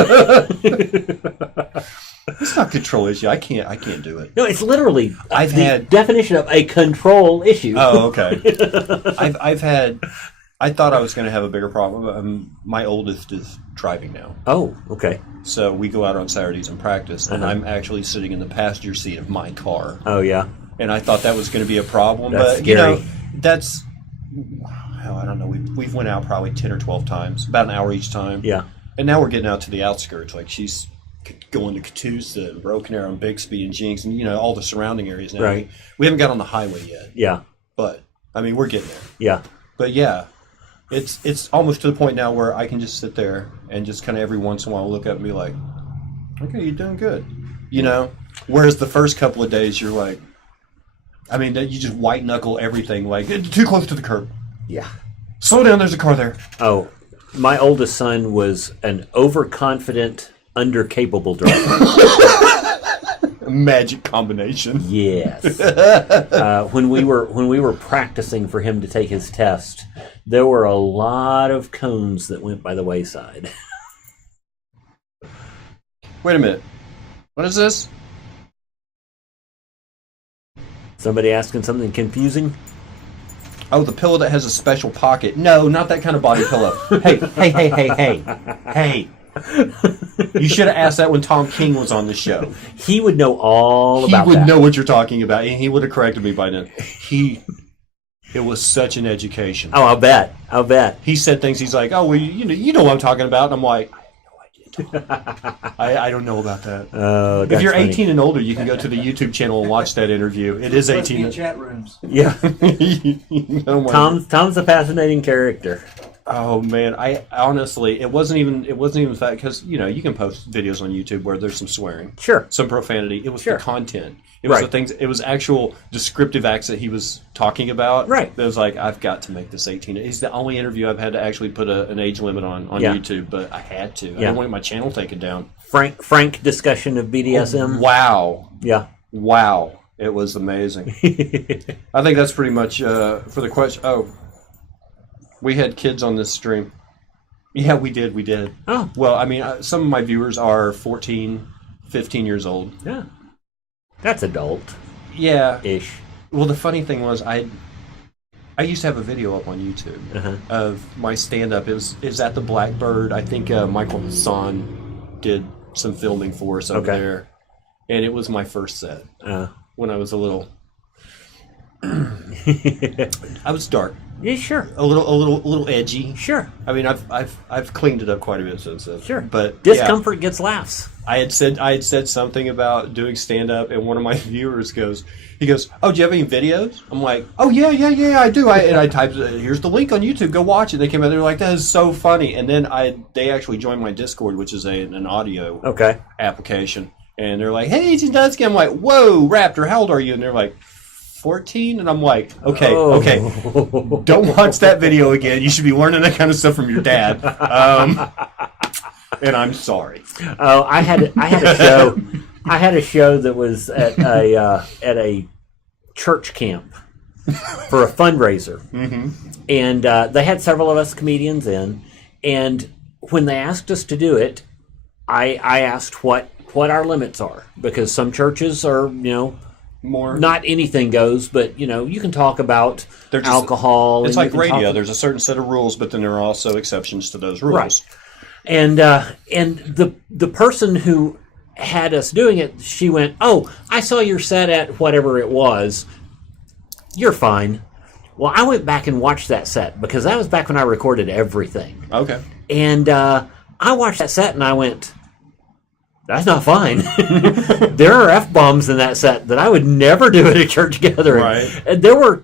It's not a control issue. I can't do it. No, it's literally I've the had definition of a control issue. Oh, okay. I thought I was going to have a bigger problem. My oldest is driving now. Oh, okay. So we go out on Saturdays and practice, and I'm actually sitting in the passenger seat of my car. Oh, yeah. And I thought that was going to be a problem. That's but, scary. That's, I don't know. We've went out probably 10 or 12 times, about an hour each time. Yeah. And now we're getting out to the outskirts. Like she's going to Catoosa, Broken Arrow, and Bixby, and Jinx, and, all the surrounding areas now. Right. We haven't got on the highway yet. Yeah. But, I mean, we're getting there. Yeah. But, yeah. It's almost to the point now where I can just sit there and just kind of every once in a while look up and be like, okay, you're doing good. Whereas the first couple of days you're like, I mean, you just white knuckle everything, like, too close to the curb. Yeah. Slow down, there's a car there. Oh, my oldest son was an overconfident, under-capable driver. Magic combination. Yes. When we were practicing for him to take his test, there were a lot of cones that went by the wayside. Wait a minute. What is this? Somebody asking something confusing? Oh, the pillow that has a special pocket. No, not that kind of body pillow. Hey. You should have asked that when Tom King was on the show. He would know all about that. He would know what you're talking about, and he would have corrected me by then. It was such an education. Oh, I'll bet. He said things. He's like, "Oh, well, you know what I'm talking about." And I'm like, "I have no idea. I don't know about that." Oh, if you're funny. 18 and older, you can go to the YouTube channel and watch that interview. It is 18. In chat rooms. Yeah. Oh, Tom's a fascinating character. Oh man, I honestly, it wasn't even that because you can post videos on YouTube where there's some swearing, Sure, some profanity. It was Sure. the content. It was the things. It was actual descriptive acts that he was talking about. Right. That was like, I've got to make this 18. It's the only interview I've had to actually put an age limit on Yeah. YouTube, but I had to. I Yeah. didn't want my channel taken down. Frank discussion of BDSM. Wow. Yeah. Wow. It was amazing. I think that's pretty much for the question. Oh, we had kids on this stream. Yeah, we did. Oh. Well, I mean, some of my viewers are 14, 15 years old. Yeah. That's adult. Yeah. Ish. Well, the funny thing was, I used to have a video up on YouTube of my stand-up. It was at the Blackbird. I think Michael Hassan did some filming for us over there. And it was my first set when I was a little... I was dark. Yeah, sure. A little edgy. Sure. I mean, I've cleaned it up quite a bit since then. Sure. But discomfort gets laughs. I had said something about doing stand up, and one of my viewers goes, "Oh, do you have any videos?" I'm like, "Oh yeah, I do." And I typed, "Here's the link on YouTube. Go watch it." They came out. They were like, "That is so funny." And then they actually joined my Discord, which is an audio application. And they're like, "Hey, Agent Dunsky." I'm like, "Whoa, Raptor, how old are you?" And they're like, 14, and I'm like, okay, don't watch that video again. You should be learning that kind of stuff from your dad. And I'm sorry. Oh, I had a show. I had a show that was at a church camp for a fundraiser, and they had several of us comedians in. And when they asked us to do it, I asked what our limits are, because some churches are more. Not anything goes, but you can talk about alcohol. It's and like radio. There's a certain set of rules, but then there are also exceptions to those rules. Right. And the person who had us doing it, she went, "Oh, I saw your set at whatever it was. You're fine." Well, I went back and watched that set because that was back when I recorded everything. Okay. And I watched that set and I went, "That's not fine." There are F-bombs in that set that I would never do at a church gathering. Right. And there were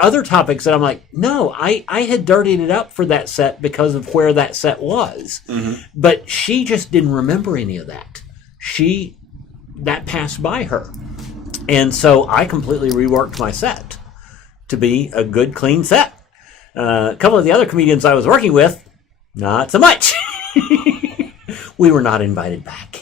other topics that I'm like, no, I had dirtied it up for that set because of where that set was. Mm-hmm. But she just didn't remember any of that. That passed by her. And so I completely reworked my set to be a good, clean set. A couple of the other comedians I was working with, not so much. We were not invited back.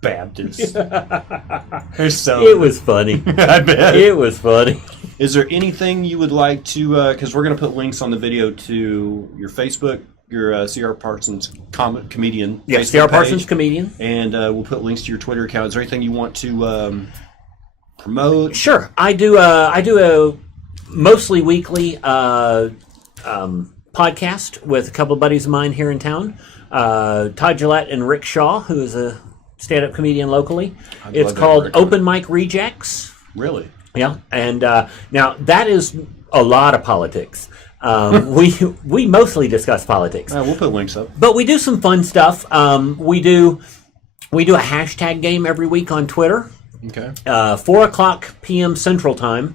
Baptists. It was funny. I bet. It was funny. Is there anything you would like to, because we're going to put links on the video to your Facebook, your CR Parsons comedian. Yeah, Facebook CR Parsons page, comedian. And we'll put links to your Twitter account. Is there anything you want to promote? Sure. I do a mostly weekly podcast with a couple of buddies of mine here in town. Todd Gillette and Rick Shaw, who is a stand-up comedian locally. It's called Open Mic Rejects. Really? Yeah. And now that is a lot of politics. We mostly discuss politics. We'll put links up. But we do some fun stuff. We do a hashtag game every week on Twitter. Okay. 4:00 p.m. Central Time.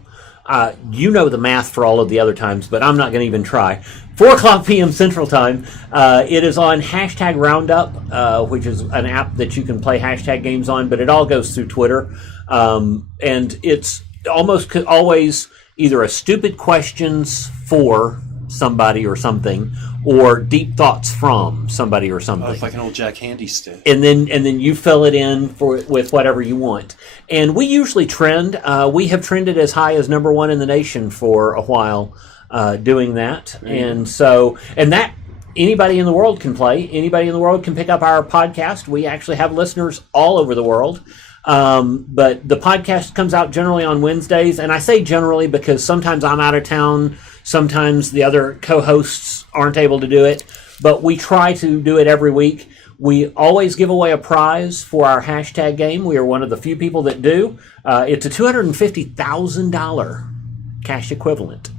You know the math for all of the other times, but I'm not going to even try. 4:00 p.m. Central Time. It is on hashtag Roundup, which is an app that you can play hashtag games on, but it all goes through Twitter. And it's almost always either a stupid questions for somebody or something, or deep thoughts from somebody or something. Oh, it's like an old Jack Handy stick. And then you fill it in with whatever you want. And we usually trend. We have trended as high as number 1 in the nation for a while doing that. Mm. And that anybody in the world can play. Anybody in the world can pick up our podcast. We actually have listeners all over the world. But the podcast comes out generally on Wednesdays. And I say generally because sometimes I'm out of town. Sometimes the other co-hosts aren't able to do it. But we try to do it every week. We always give away a prize for our hashtag game. We are one of the few people that do. It's a $250,000 cash equivalent.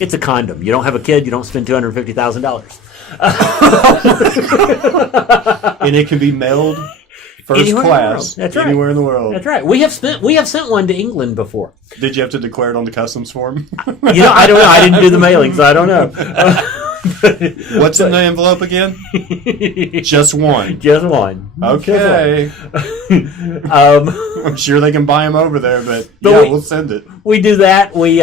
It's a condom. You don't have a kid, you don't spend $250,000. And it can be mailed first anywhere class. That's right. Anywhere in the world. That's right. We have sent one to England before. Did you have to declare it on the customs form? I don't know. I didn't do the mailing, so I don't know. What's in the envelope again? Just one. Just one. Okay. I'm sure they can buy them over there, but we'll send it. We do that. We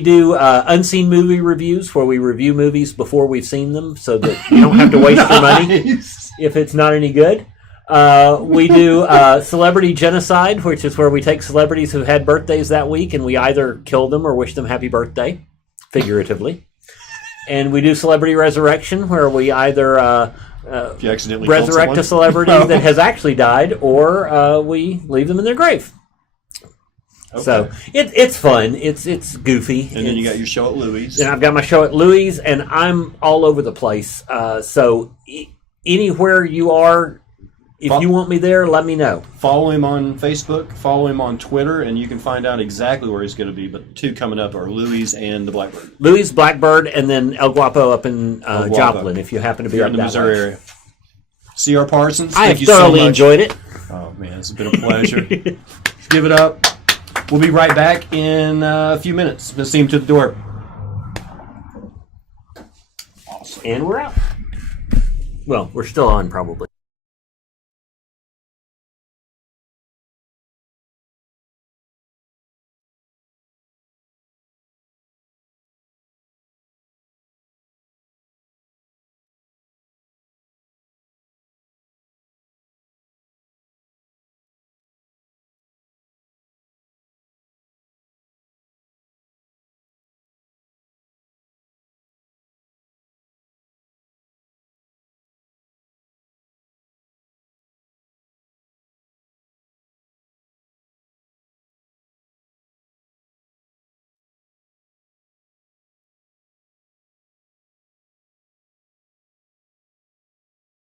do unseen movie reviews where we review movies before we've seen them, so that you don't have to waste your money if it's not any good. We do celebrity genocide, which is where we take celebrities who had birthdays that week and we either kill them or wish them happy birthday, figuratively. And we do celebrity resurrection, where we either if you accidentally resurrect a celebrity that has actually died, or we leave them in their grave. Okay. So it's fun. It's goofy. And then you got your show at Louis. And I've got my show at Louis, and I'm all over the place. So anywhere you are, if you want me there, let me know. Follow him on Facebook, follow him on Twitter, and you can find out exactly where he's going to be. But 2 coming up are Louis and the Blackbird. Louis, Blackbird, and then El Guapo up in Joplin, if you happen to be up in the Missouri area. CR Parsons, I thank have you so thoroughly much. enjoyed it. Oh, man, it's been a pleasure. Give it up. We'll be right back in a few minutes. Let's see him to the door. Awesome. And we're out. Well, we're still on, probably.